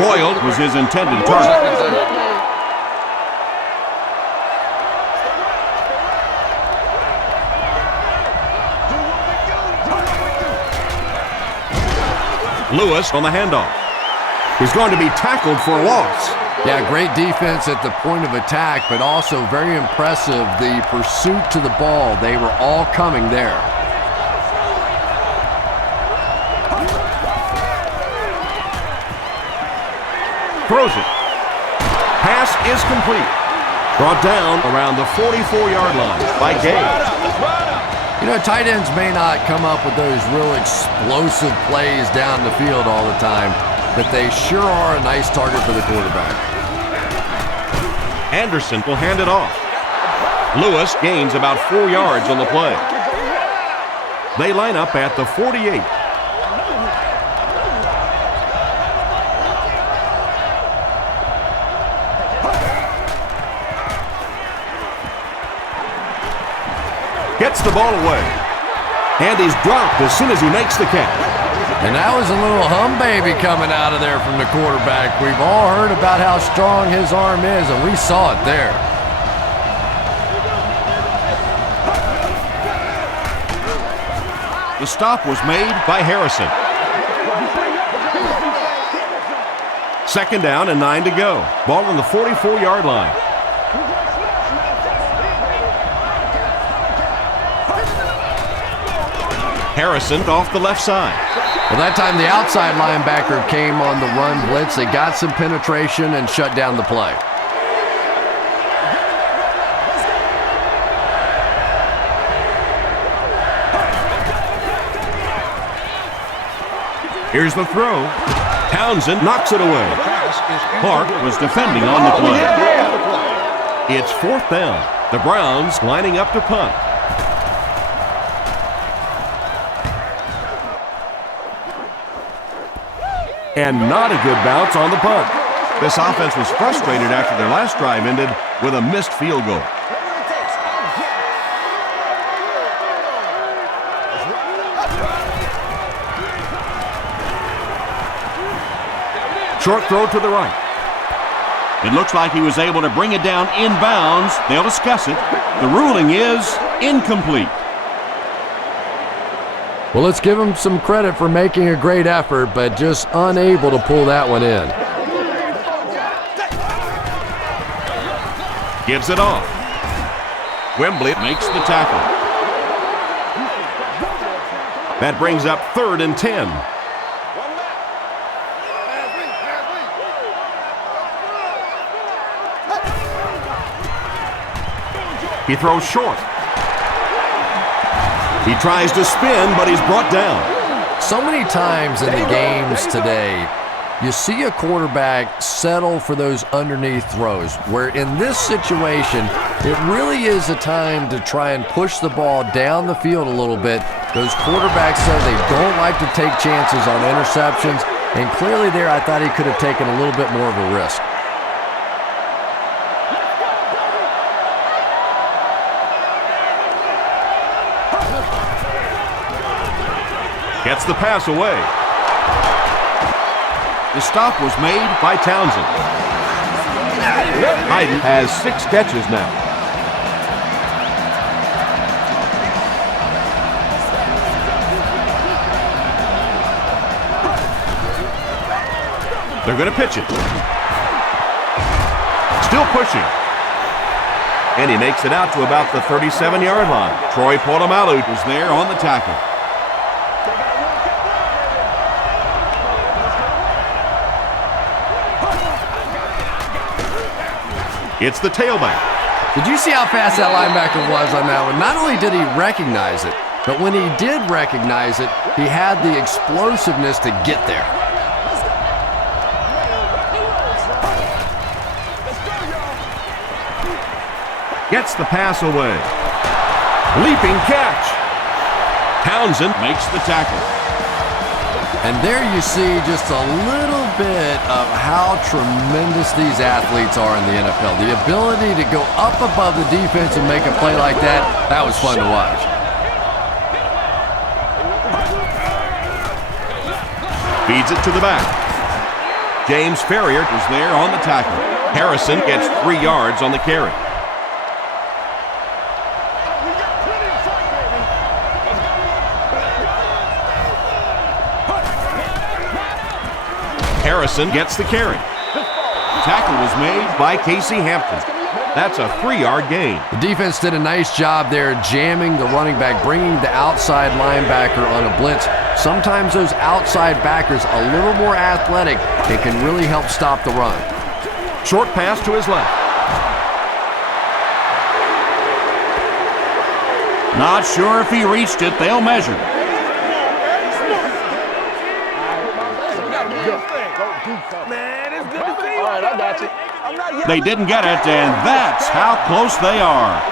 Royal was his intended target. Lewis on the handoff. He's going to be tackled for a loss. Yeah, great defense at the point of attack, but also very impressive the pursuit to the ball. They were all coming there. Throws it. Pass is complete. Brought down around the 44-yard line by Gage. You know, tight ends may not come up with those real explosive plays down the field all the time, but they sure are a nice target for the quarterback. Anderson will hand it off. Lewis gains about 4 yards on the play. They line up at the 48. Gets the ball away. And he's dropped as soon as he makes the catch. And that was a little hum baby coming out of there from the quarterback. We've all heard about how strong his arm is, and we saw it there. The stop was made by Harrison. 2nd down and 9 to go. Ball on the 44-yard line. Harrison off the left side. Well, that time the outside linebacker came on the run blitz. They got some penetration and shut down the play. Here's the throw. Townsend knocks it away. Clark was defending on the play. It's 4th down. The Browns lining up to punt. And not a good bounce on the punt. This offense was frustrated after their last drive ended with a missed field goal. Short throw to the right. It looks like he was able to bring it down inbounds. They'll discuss it. The ruling is incomplete. Well, let's give him some credit for making a great effort, but just unable to pull that one in. Gives it off. Wembley makes the tackle. That brings up 3rd and 10. He throws short. He tries to spin, but he's brought down. So many times in the games today, you see a quarterback settle for those underneath throws, where in this situation, it really is a time to try and push the ball down the field a little bit. Those quarterbacks say they don't like to take chances on interceptions, and clearly there I thought he could have taken a little bit more of a risk. Gets the pass away. The stop was made by Townsend. Hayden has 6 catches now. They're going to pitch it. Still pushing. And he makes it out to about the 37-yard line. Troy Polamalu was there on the tackle. It's the tailback. Did you see how fast that linebacker was on that one? Not only did he recognize it, but when he did recognize it, he had the explosiveness to get there. Gets the pass away. Leaping catch. Townsend makes the tackle. And there you see just a little bit of how tremendous these athletes are in the NFL. The ability to go up above the defense and make a play like that was fun to watch. Feeds it to the back. James Ferrier is there on the tackle. Harrison gets 3 yards on the carry. Harrison gets the carry. Tackle was made by Casey Hampton. That's a 3-yard gain. The defense did a nice job there jamming the running back, bringing the outside linebacker on a blitz. Sometimes those outside backers a little more athletic and can really help stop the run. Short pass to his left. Not sure if he reached it. They'll measure. Man, it's good to see you. All right, I got you. They didn't get it, and that's how close they are.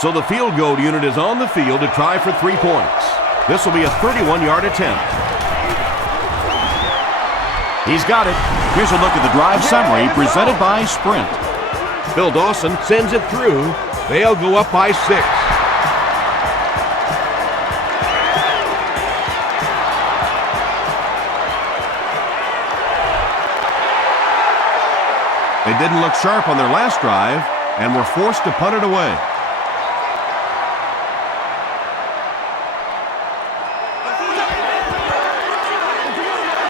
So the field goal unit is on the field to try for 3 points. This will be a 31-yard attempt. He's got it. Here's a look at the drive summary presented by Sprint. Bill Dawson sends it through. They'll go up by 6. They didn't look sharp on their last drive and were forced to punt it away.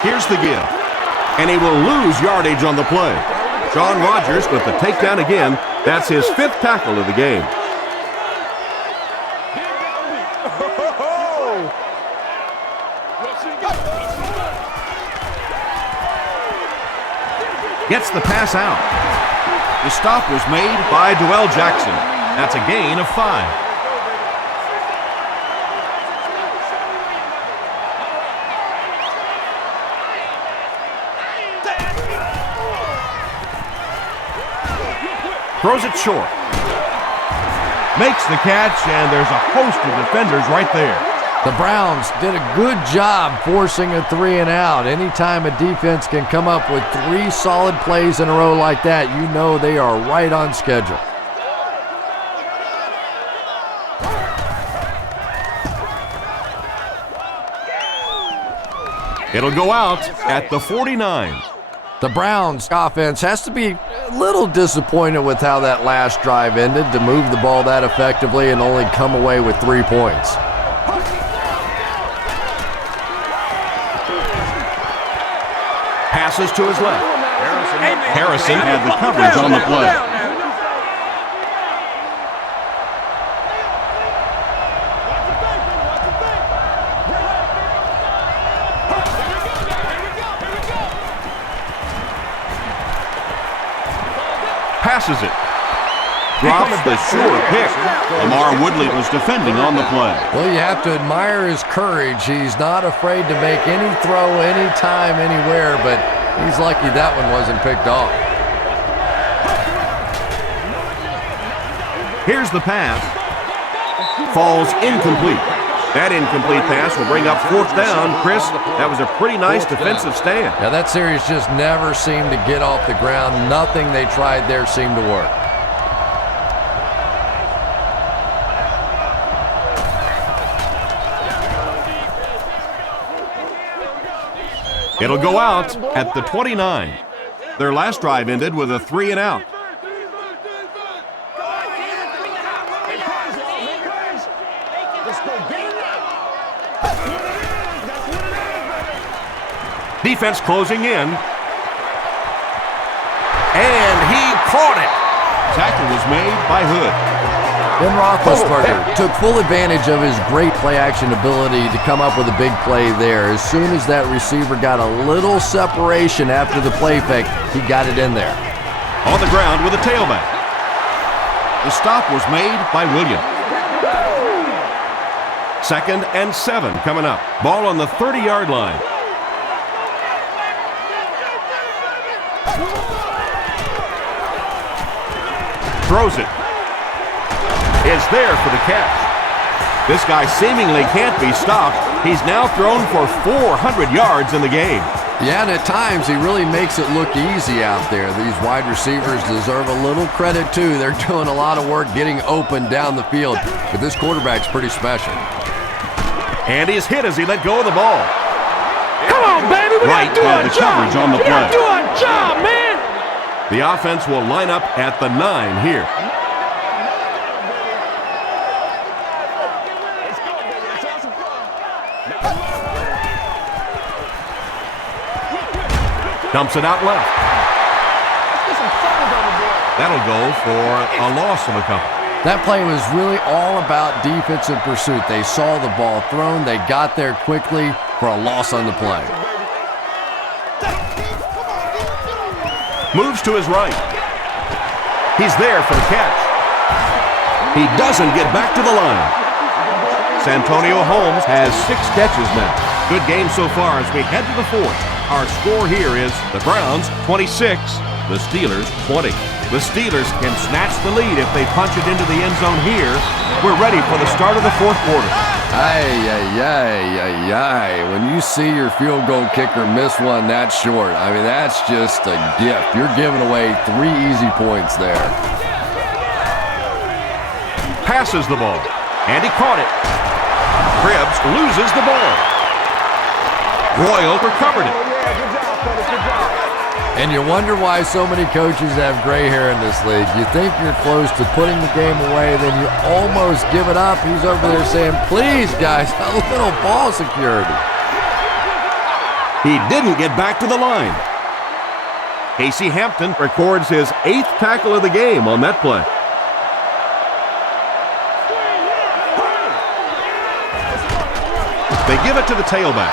Here's the give. And he will lose yardage on the play. Sean Rogers with the takedown again. That's his 5th tackle of the game. Gets the pass out. The stop was made by Dwell Jackson. That's a gain of 5. Throws it short. Makes the catch, and there's a host of defenders right there. The Browns did a good job forcing a 3-and-out. Anytime a defense can come up with 3 solid plays in a row like that, you know they are right on schedule. It'll go out at the 49. The Browns offense has to be a little disappointed with how that last drive ended, to move the ball that effectively and only come away with 3 points. Passes to his left. Harrison had the coverage on the play. Passes it. Drops the sure pick. Lamar Woodley was defending on the play. Well, you have to admire his courage. He's not afraid to make any throw, anytime, anywhere, but he's lucky that one wasn't picked off. Here's the pass. Falls incomplete. That incomplete pass will bring up 4th down. Chris, that was a pretty nice defensive stand. Yeah, that series just never seemed to get off the ground. Nothing they tried there seemed to work. It'll go out at the 29. Their last drive ended with a 3-and-out. Defense closing in. And he caught it. Tackle was made by Hood. Ben Roethlisberger took full advantage of his great play-action ability to come up with a big play there. As soon as that receiver got a little separation after the play fake, he got it in there. On the ground with a tailback. The stop was made by Williams. 2nd and 7 coming up. Ball on the 30-yard line. Throws it. Is there for the catch. This guy seemingly can't be stopped. He's now thrown for 400 yards in the game. Yeah, and at times he really makes it look easy out there. These wide receivers deserve a little credit too. They're doing a lot of work getting open down the field. But this quarterback's pretty special. And he's hit as he let go of the ball. Come on, baby. We Right gotta do our the job. coverage on the We gotta play. do our job, man. The offense will line up at the 9 here. Dumps it out left. That'll go for a loss of a couple. That play was really all about defensive pursuit. They saw the ball thrown. They got there quickly for a loss on the play. Moves to his right. He's there for the catch. He doesn't get back to the line. Santonio Holmes has 6 catches now. Good game so far as we head to the 4th. Our score here is the Browns 26, the Steelers 20. The Steelers can snatch the lead if they punch it into the end zone here. We're ready for the start of the 4th quarter. When you see your field goal kicker miss one that short, I mean, that's just a gift. You're giving away 3 easy points there. Passes the ball, and he caught it. Cribbs loses the ball. Royal recovered it. And you wonder why so many coaches have gray hair in this league. You think you're close to putting the game away, then you almost give it up. He's over there saying, please, guys, a little ball security. He didn't get back to the line. Casey Hampton records his 8th tackle of the game on that play. They give it to the tailback.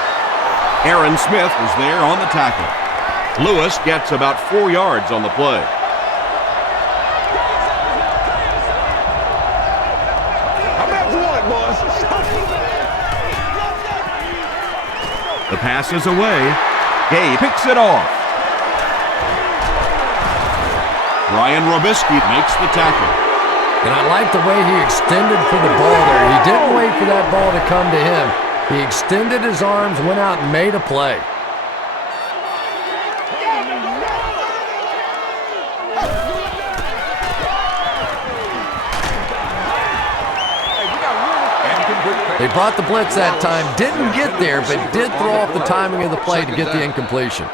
Aaron Smith was there on the tackle. Lewis gets about 4 yards on the play. I'm after one, boys. The pass is away. Gay picks it off. Ryan Robisky makes the tackle. And I like the way he extended for the ball there. He didn't wait for that ball to come to him. He extended his arms, went out and made a play. They brought the blitz that time, didn't get there, but did throw off the timing of the play to get the incompletion.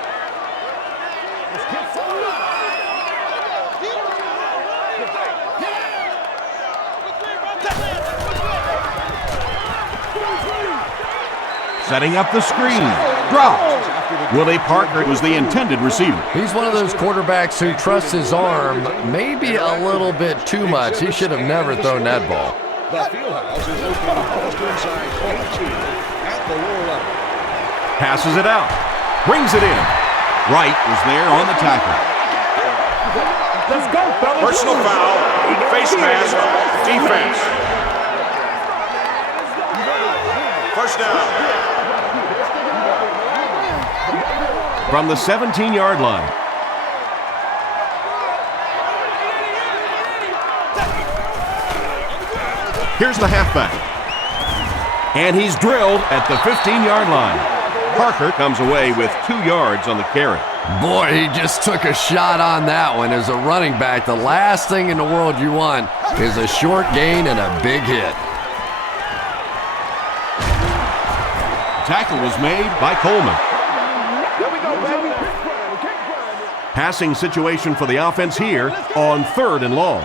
Setting up the screen. Dropped. Willie Parker was the intended receiver. He's one of those quarterbacks who trusts his arm maybe a little bit too much. He should have never thrown that ball. The fieldhouse is located just inside 22 at the lower level. Passes it out. Brings it in. Wright was there on the tackle. Let's go, fellas. Personal foul. Face mask. Defense. First down. From the 17-yard line. Here's the halfback. And he's drilled at the 15-yard line. Parker comes away with 2 yards on the carry. Boy, he just took a shot on that one. As a running back, the last thing in the world you want is a short gain and a big hit. Tackle was made by Coleman. Passing situation for the offense here on 3rd and long.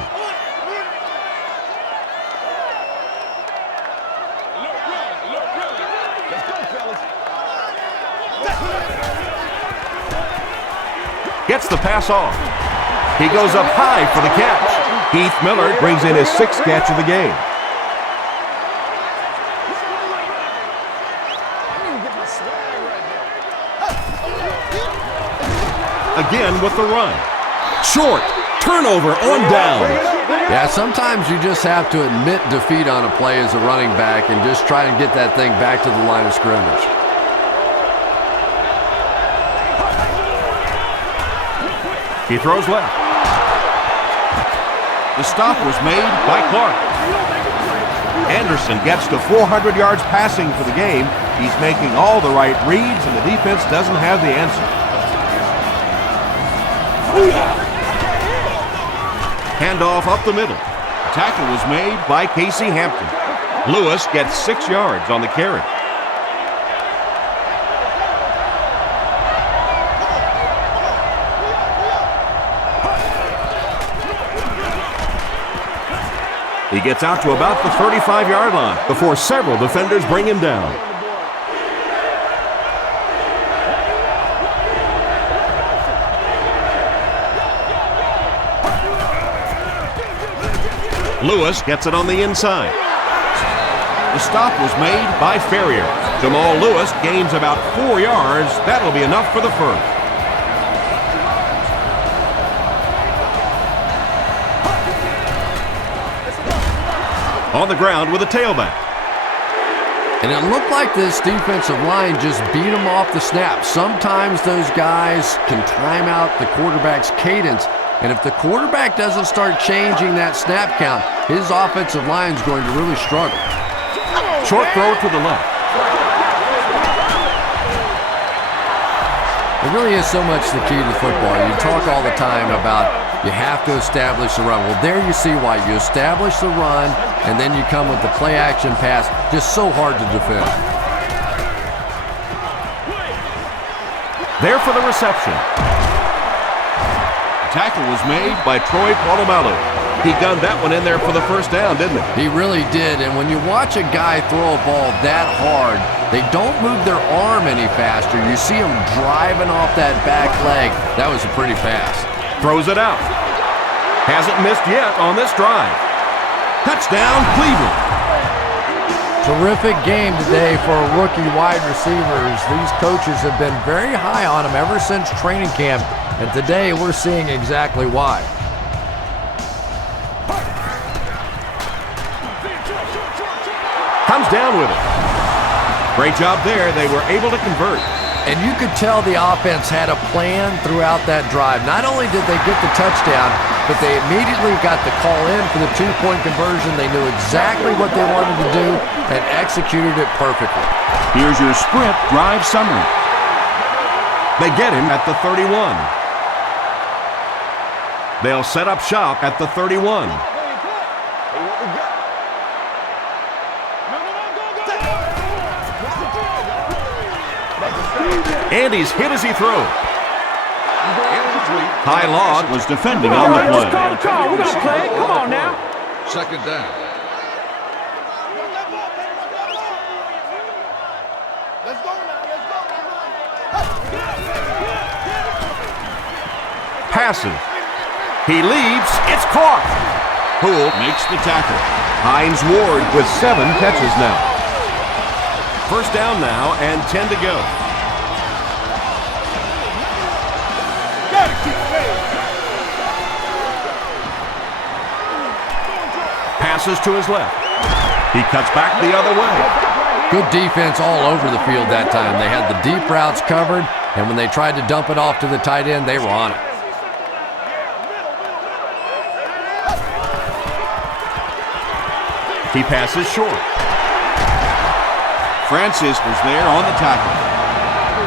Gets the pass off. He goes up high for the catch. Heath Miller brings in his 6th catch of the game. Again with the run. Short. Turnover on down. Yeah, sometimes you just have to admit defeat on a play as a running back and just try and get that thing back to the line of scrimmage. He throws left. The stop was made by Clark. Anderson gets to 400 yards passing for the game. He's making all the right reads, and the defense doesn't have the answer. Handoff up the middle. Tackle was made by Casey Hampton. Lewis gets 6 yards on the carry. He gets out to about the 35-yard line before several defenders bring him down. Lewis gets it on the inside. The stop was made by Ferrier. Jamal Lewis gains about 4 yards. That'll be enough for the first. On the ground with a tailback. And it looked like this defensive line just beat him off the snap. Sometimes those guys can time out the quarterback's cadence, and if the quarterback doesn't start changing that snap count, his offensive line is going to really struggle. Short throw to the left. It really is so much the key to football. You talk all the time about you have to establish the run. Well, there you see why. You establish the run, and then you come with the play-action pass. Just so hard to defend. There for the reception. Tackle was made by Troy Polamalu. He gunned that one in there for the first down, didn't he? He really did, and when you watch a guy throw a ball that hard, they don't move their arm any faster. You see him driving off that back leg. That was a pretty pass. Throws it out. Hasn't missed yet on this drive. Touchdown, Cleveland. Terrific game today for rookie wide receivers. These coaches have been very high on them ever since training camp, and today we're seeing exactly why. Comes down with it. Great job there. They were able to convert. And you could tell the offense had a plan throughout that drive. Not only did they get the touchdown, but they immediately got the call in for the two-point conversion. They knew exactly what they wanted to do and executed it perfectly. Here's your sprint drive summary. They get him at the 31. They'll set up shop at the 31. And he's hit as he throws. Ty Law was defending on the play. We got to play. Come on now. Second down. Let's go now. Let's go. Passes. He leaps. It's caught. Poole makes the tackle. Hines Ward with 7 catches now. First down now and 10 to go. Passes to his left. He cuts back the other way. Good defense all over the field that time. They had the deep routes covered, and when they tried to dump it off to the tight end, they were on it. He passes short. Francis was there on the tackle.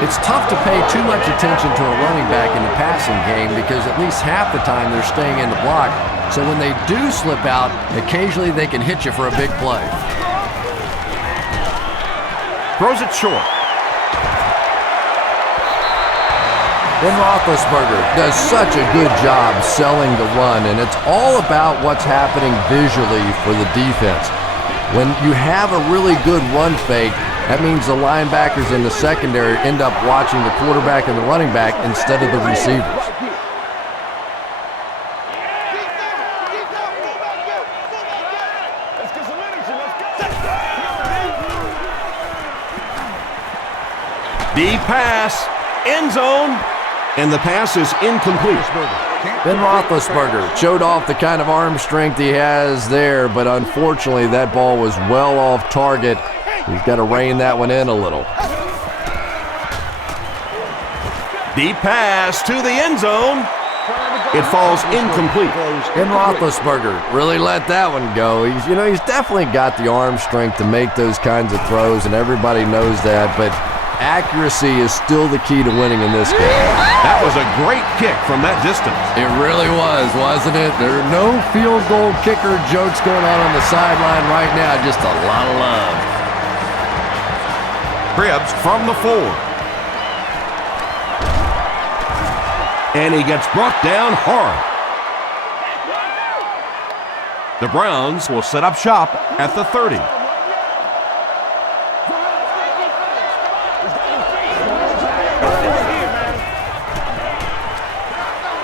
It's tough to pay too much attention to a running back in the passing game because at least half the time they're staying in the block. So when they do slip out, occasionally they can hit you for a big play. Throws it short. Ben Roethlisberger does such a good job selling the run, and it's all about what's happening visually for the defense. When you have a really good run fake, that means the linebackers in the secondary end up watching the quarterback and the running back instead of the receivers. Deep pass, end zone, and the pass is incomplete. Ben Roethlisberger showed off the kind of arm strength he has there, but unfortunately that ball was well off target. He's got to rein that one in a little. Deep pass to the end zone. It falls incomplete. Ben Roethlisberger really let that one go. He's definitely got the arm strength to make those kinds of throws, and everybody knows that, but accuracy is still the key to winning in this game. That was a great kick from that distance. It really was, wasn't it? There are no field goal kicker jokes going on the sideline right now, just a lot of love. Cribbs from the 4. And he gets brought down hard. The Browns will set up shop at the 30.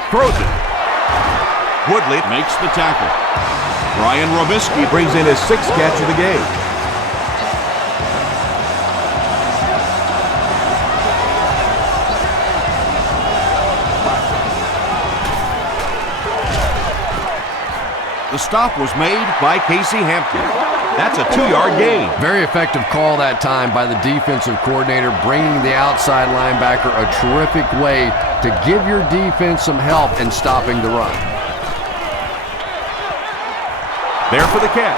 Throws it. Woodley makes the tackle. Ryan Robisky Brings in his 6th catch of the game. The stop was made by Casey Hampton. That's a 2-yard gain. Very effective call that time by the defensive coordinator, bringing the outside linebacker a terrific way to give your defense some help in stopping the run. There for the catch.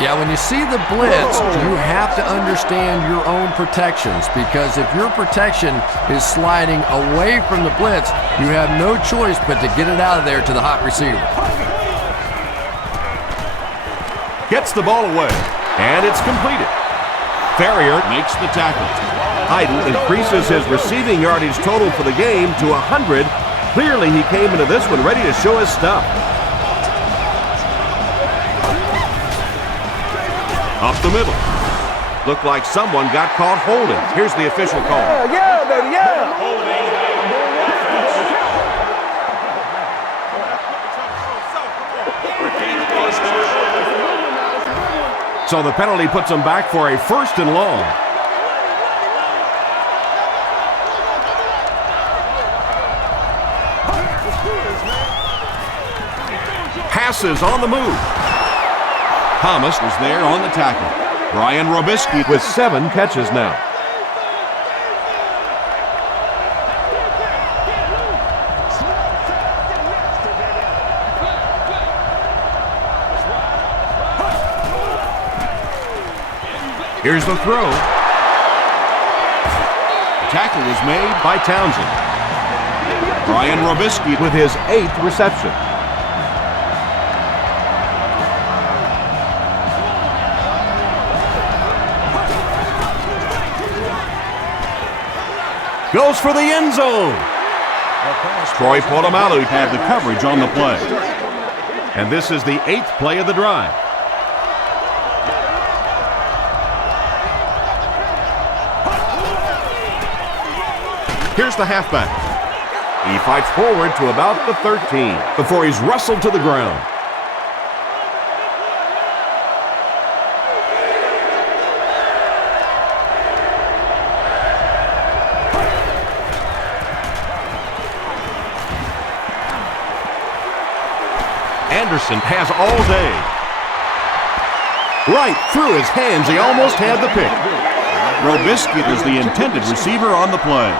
Yeah, when you see the blitz, you have to understand your own protections, because if your protection is sliding away from the blitz, you have no choice but to get it out of there to the hot receiver. Gets the ball away, and it's completed. Ferrier makes the tackle. Hayden increases his receiving yardage total for the game to 100. Clearly, he came into this one ready to show his stuff. Up the middle. Looked like someone got caught holding. Here's the official call. Yeah, baby, yeah. So the penalty puts him back for a 1st and long. Passes on the move. Thomas was there on the tackle. Ryan Robisky With 7 catches now. Here's the throw. The tackle was made by Townsend. Ryan Robisky With his 8th reception. goes for the end zone. Troy Polamalu had the coverage on the play. And this is the 8th play of the drive. Here's the halfback. He fights forward to about the 13 before he's wrestled to the ground. Anderson has all day. Right through his hands, he almost had the pick. Robisky is the intended receiver on the play.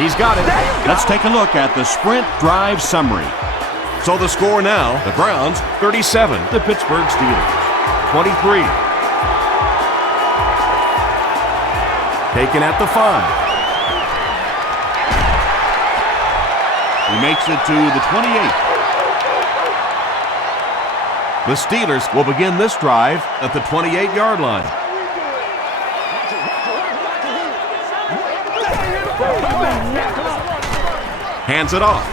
He's got it. Let's take a look at the sprint drive summary. So the score now, the Browns 37, the Pittsburgh Steelers 23. Taken at the 5. He makes it to the 28. The Steelers will begin this drive at the 28-yard line. Hands it off.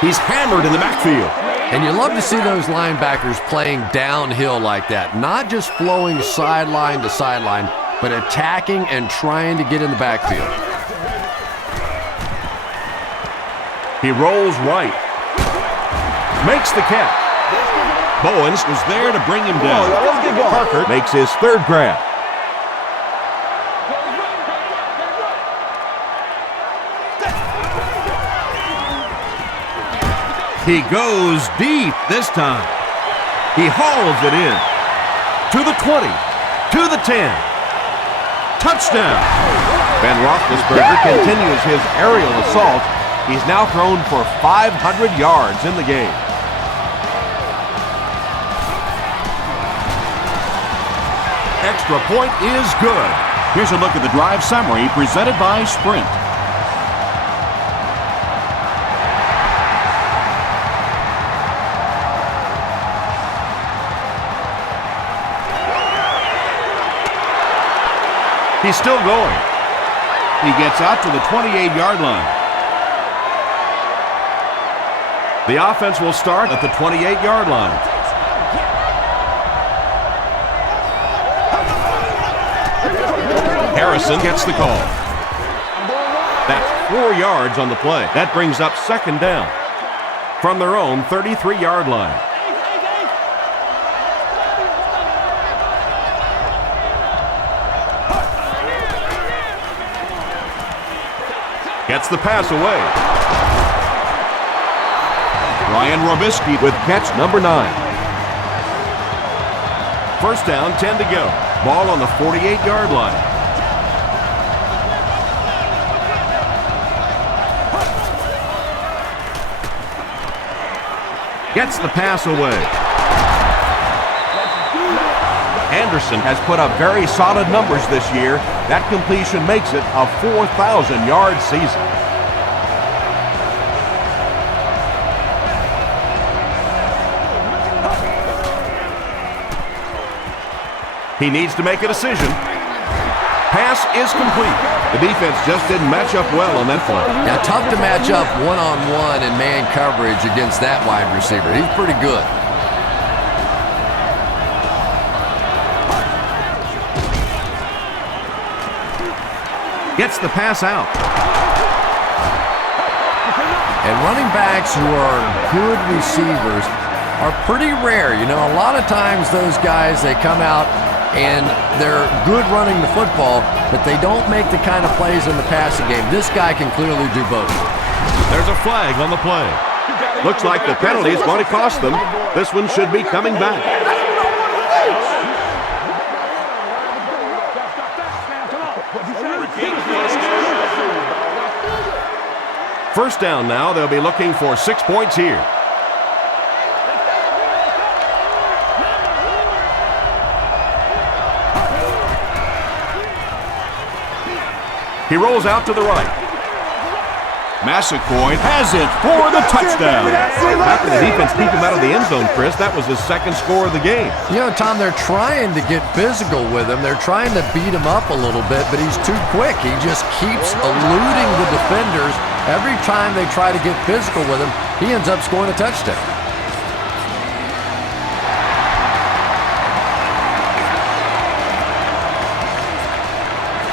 He's hammered in the backfield. And you love to see those linebackers playing downhill like that, not just flowing sideline to sideline, but attacking and trying to get in the backfield. He rolls right. Makes the catch. Bowens was there to bring him down. Parker makes his third grab. He goes deep this time. He hauls it in. To the 20. To the 10. Touchdown. Ben Roethlisberger continues his aerial assault. He's now thrown for 500 yards in the game. Extra point is good. Here's a look at the drive summary presented by Sprint. He's still going. He gets out to the 28-yard line. The offense will start at the 28-yard line. Harrison gets the call. That's 4 yards on the play. That brings up second down from their own 33-yard line. Gets the pass away. Ryan Robisky with catch number 9. First down, 10 to go. Ball on the 48-yard line. Gets the pass away. Anderson has put up very solid numbers this year. That completion makes it a 4,000-yard season. He needs to make a decision. Pass is complete. The defense just didn't match up well on that play. Now, tough to match up one-on-one in man coverage against that wide receiver. He's pretty good. Gets the pass out. And running backs who are good receivers are pretty rare. You know, a lot of times those guys, they come out and they're good running the football, but they don't make the kind of plays in the passing game. This guy can clearly do both. There's a flag on the play. Looks like the penalty is going to cost them. This one should be coming back. First down now. They'll be looking for 6 points here. He rolls out to the right. Massaquoi has it for the touchdown. How can the defense keep him out of the end zone, Chris? That was his second score of the game. You know, Tom, they're trying to get physical with him. They're trying to beat him up a little bit, but he's too quick. He just keeps eluding the defenders. Every time they try to get physical with him, he ends up scoring a touchdown.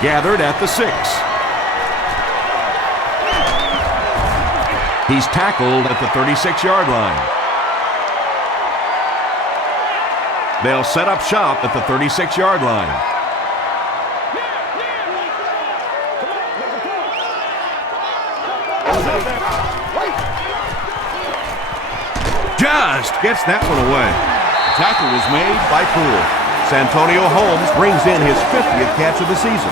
Gathered at the 6. He's tackled at the 36-yard line. They'll set up shop at the 36-yard line. Just gets that one away. Tackle was made by Poole. Santonio Holmes brings in his 50th catch of the season.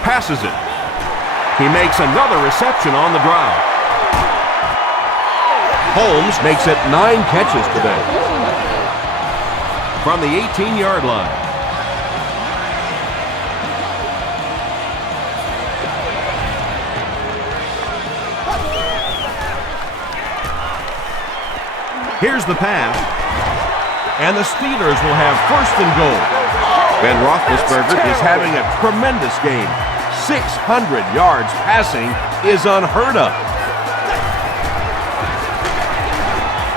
Passes it. He makes another reception on the drive. Holmes makes it 9 catches today. From the 18-yard line. Here's the pass. And the Steelers will have first and goal. Ben Roethlisberger is having a tremendous game. 600 yards passing is unheard of.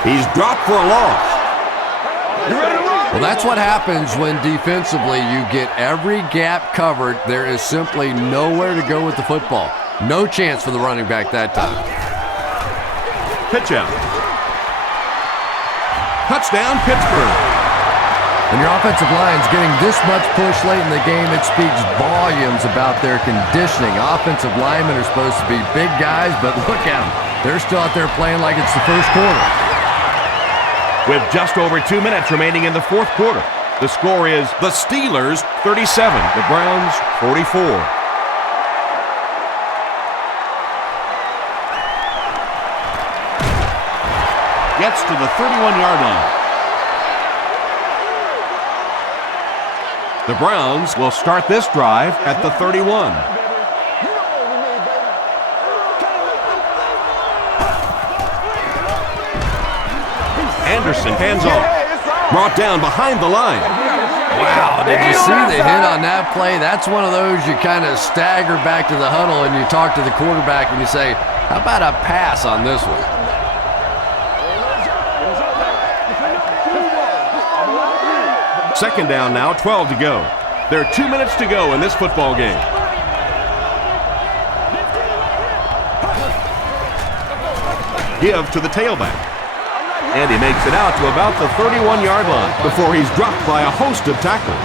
He's dropped for a loss. Well, that's what happens when defensively you get every gap covered. There is simply nowhere to go with the football. No chance for the running back that time. Pitch out. Touchdown, Pittsburgh. When your offensive line's getting this much push late in the game, it speaks volumes about their conditioning. Offensive linemen are supposed to be big guys, but look at them. They're still out there playing like it's the first quarter. With just over 2 minutes remaining in the fourth quarter, the score is the Steelers 37, the Browns 44. Gets to the 31-yard line. The Browns will start this drive at the 31. Anderson hands off. Brought down behind the line. Wow, did you see the hit on that play? That's one of those you kind of stagger back to the huddle and you talk to the quarterback and you say, how about a pass on this one? Second down now, 12 to go. There are 2 minutes to go in this football game. Give to the tailback. And he makes it out to about the 31-yard line before he's dropped by a host of tackles.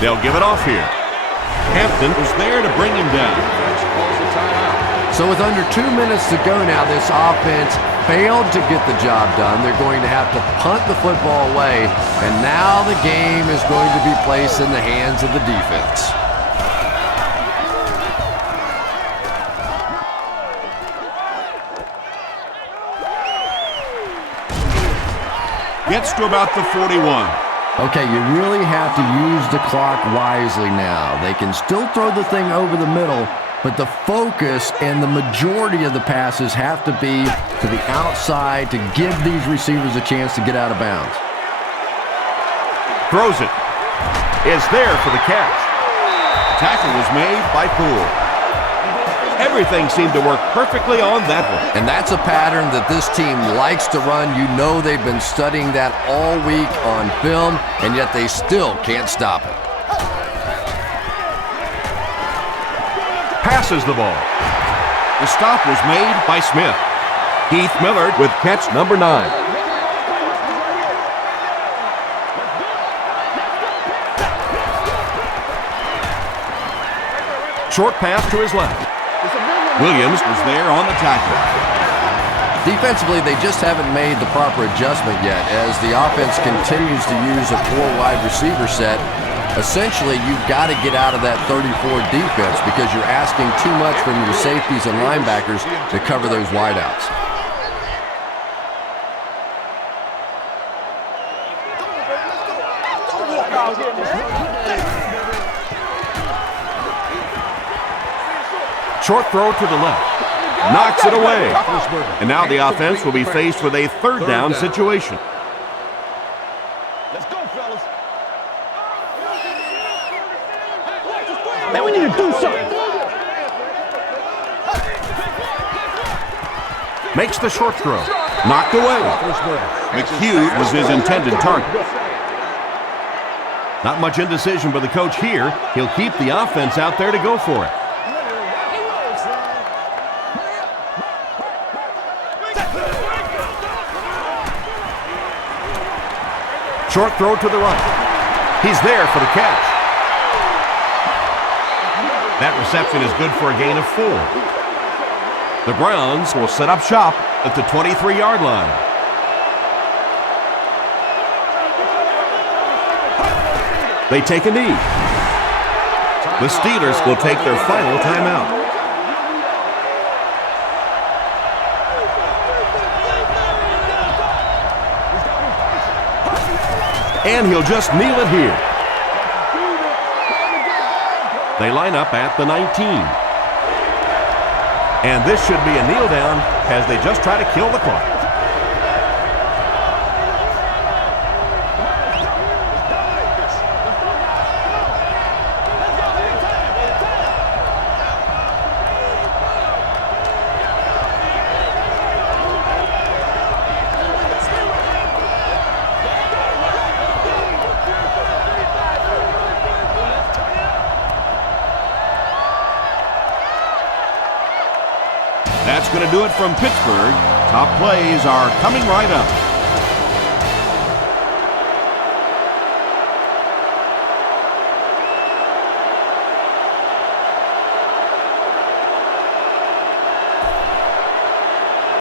They'll give it off here. Hampton was there to bring him down. So with under 2 minutes to go now, this offense failed to get the job done. They're going to have to punt the football away, and now the game is going to be placed in the hands of the defense. Gets to about the 41. Okay, you really have to use the clock wisely now. They can still throw the thing over the middle, but the focus and the majority of the passes have to be to the outside to give these receivers a chance to get out of bounds. Throws it. Is there for the catch. Tackle was made by Poole. Everything seemed to work perfectly on that one. And that's a pattern that this team likes to run. You know they've been studying that all week on film, and yet they still can't stop it. Passes the ball. The stop was made by Smith. Heath Millard with catch number 9. Short pass to his left. Williams was there on the tackle. Defensively, they just haven't made the proper adjustment yet as the offense continues to use a 4-wide receiver set. Essentially, you've got to get out of that 34 defense because you're asking too much from your safeties and linebackers to cover those wideouts. Short throw to the left. Knocks it away. And now the offense will be faced with a third down situation. Let's go, fellas. Man, we need to do something. Makes the short throw. Knocked away. McHugh was his intended target. Not much indecision by the coach here. He'll keep the offense out there to go for it. Short throw to the right. He's there for the catch. That reception is good for a gain of 4. The Browns will set up shop at the 23-yard line. They take a knee. The Steelers will take their final timeout. And he'll just kneel it here. They line up at the 19. And this should be a kneel down as they just try to kill the clock. That's going to do it from Pittsburgh. Top plays are coming right up.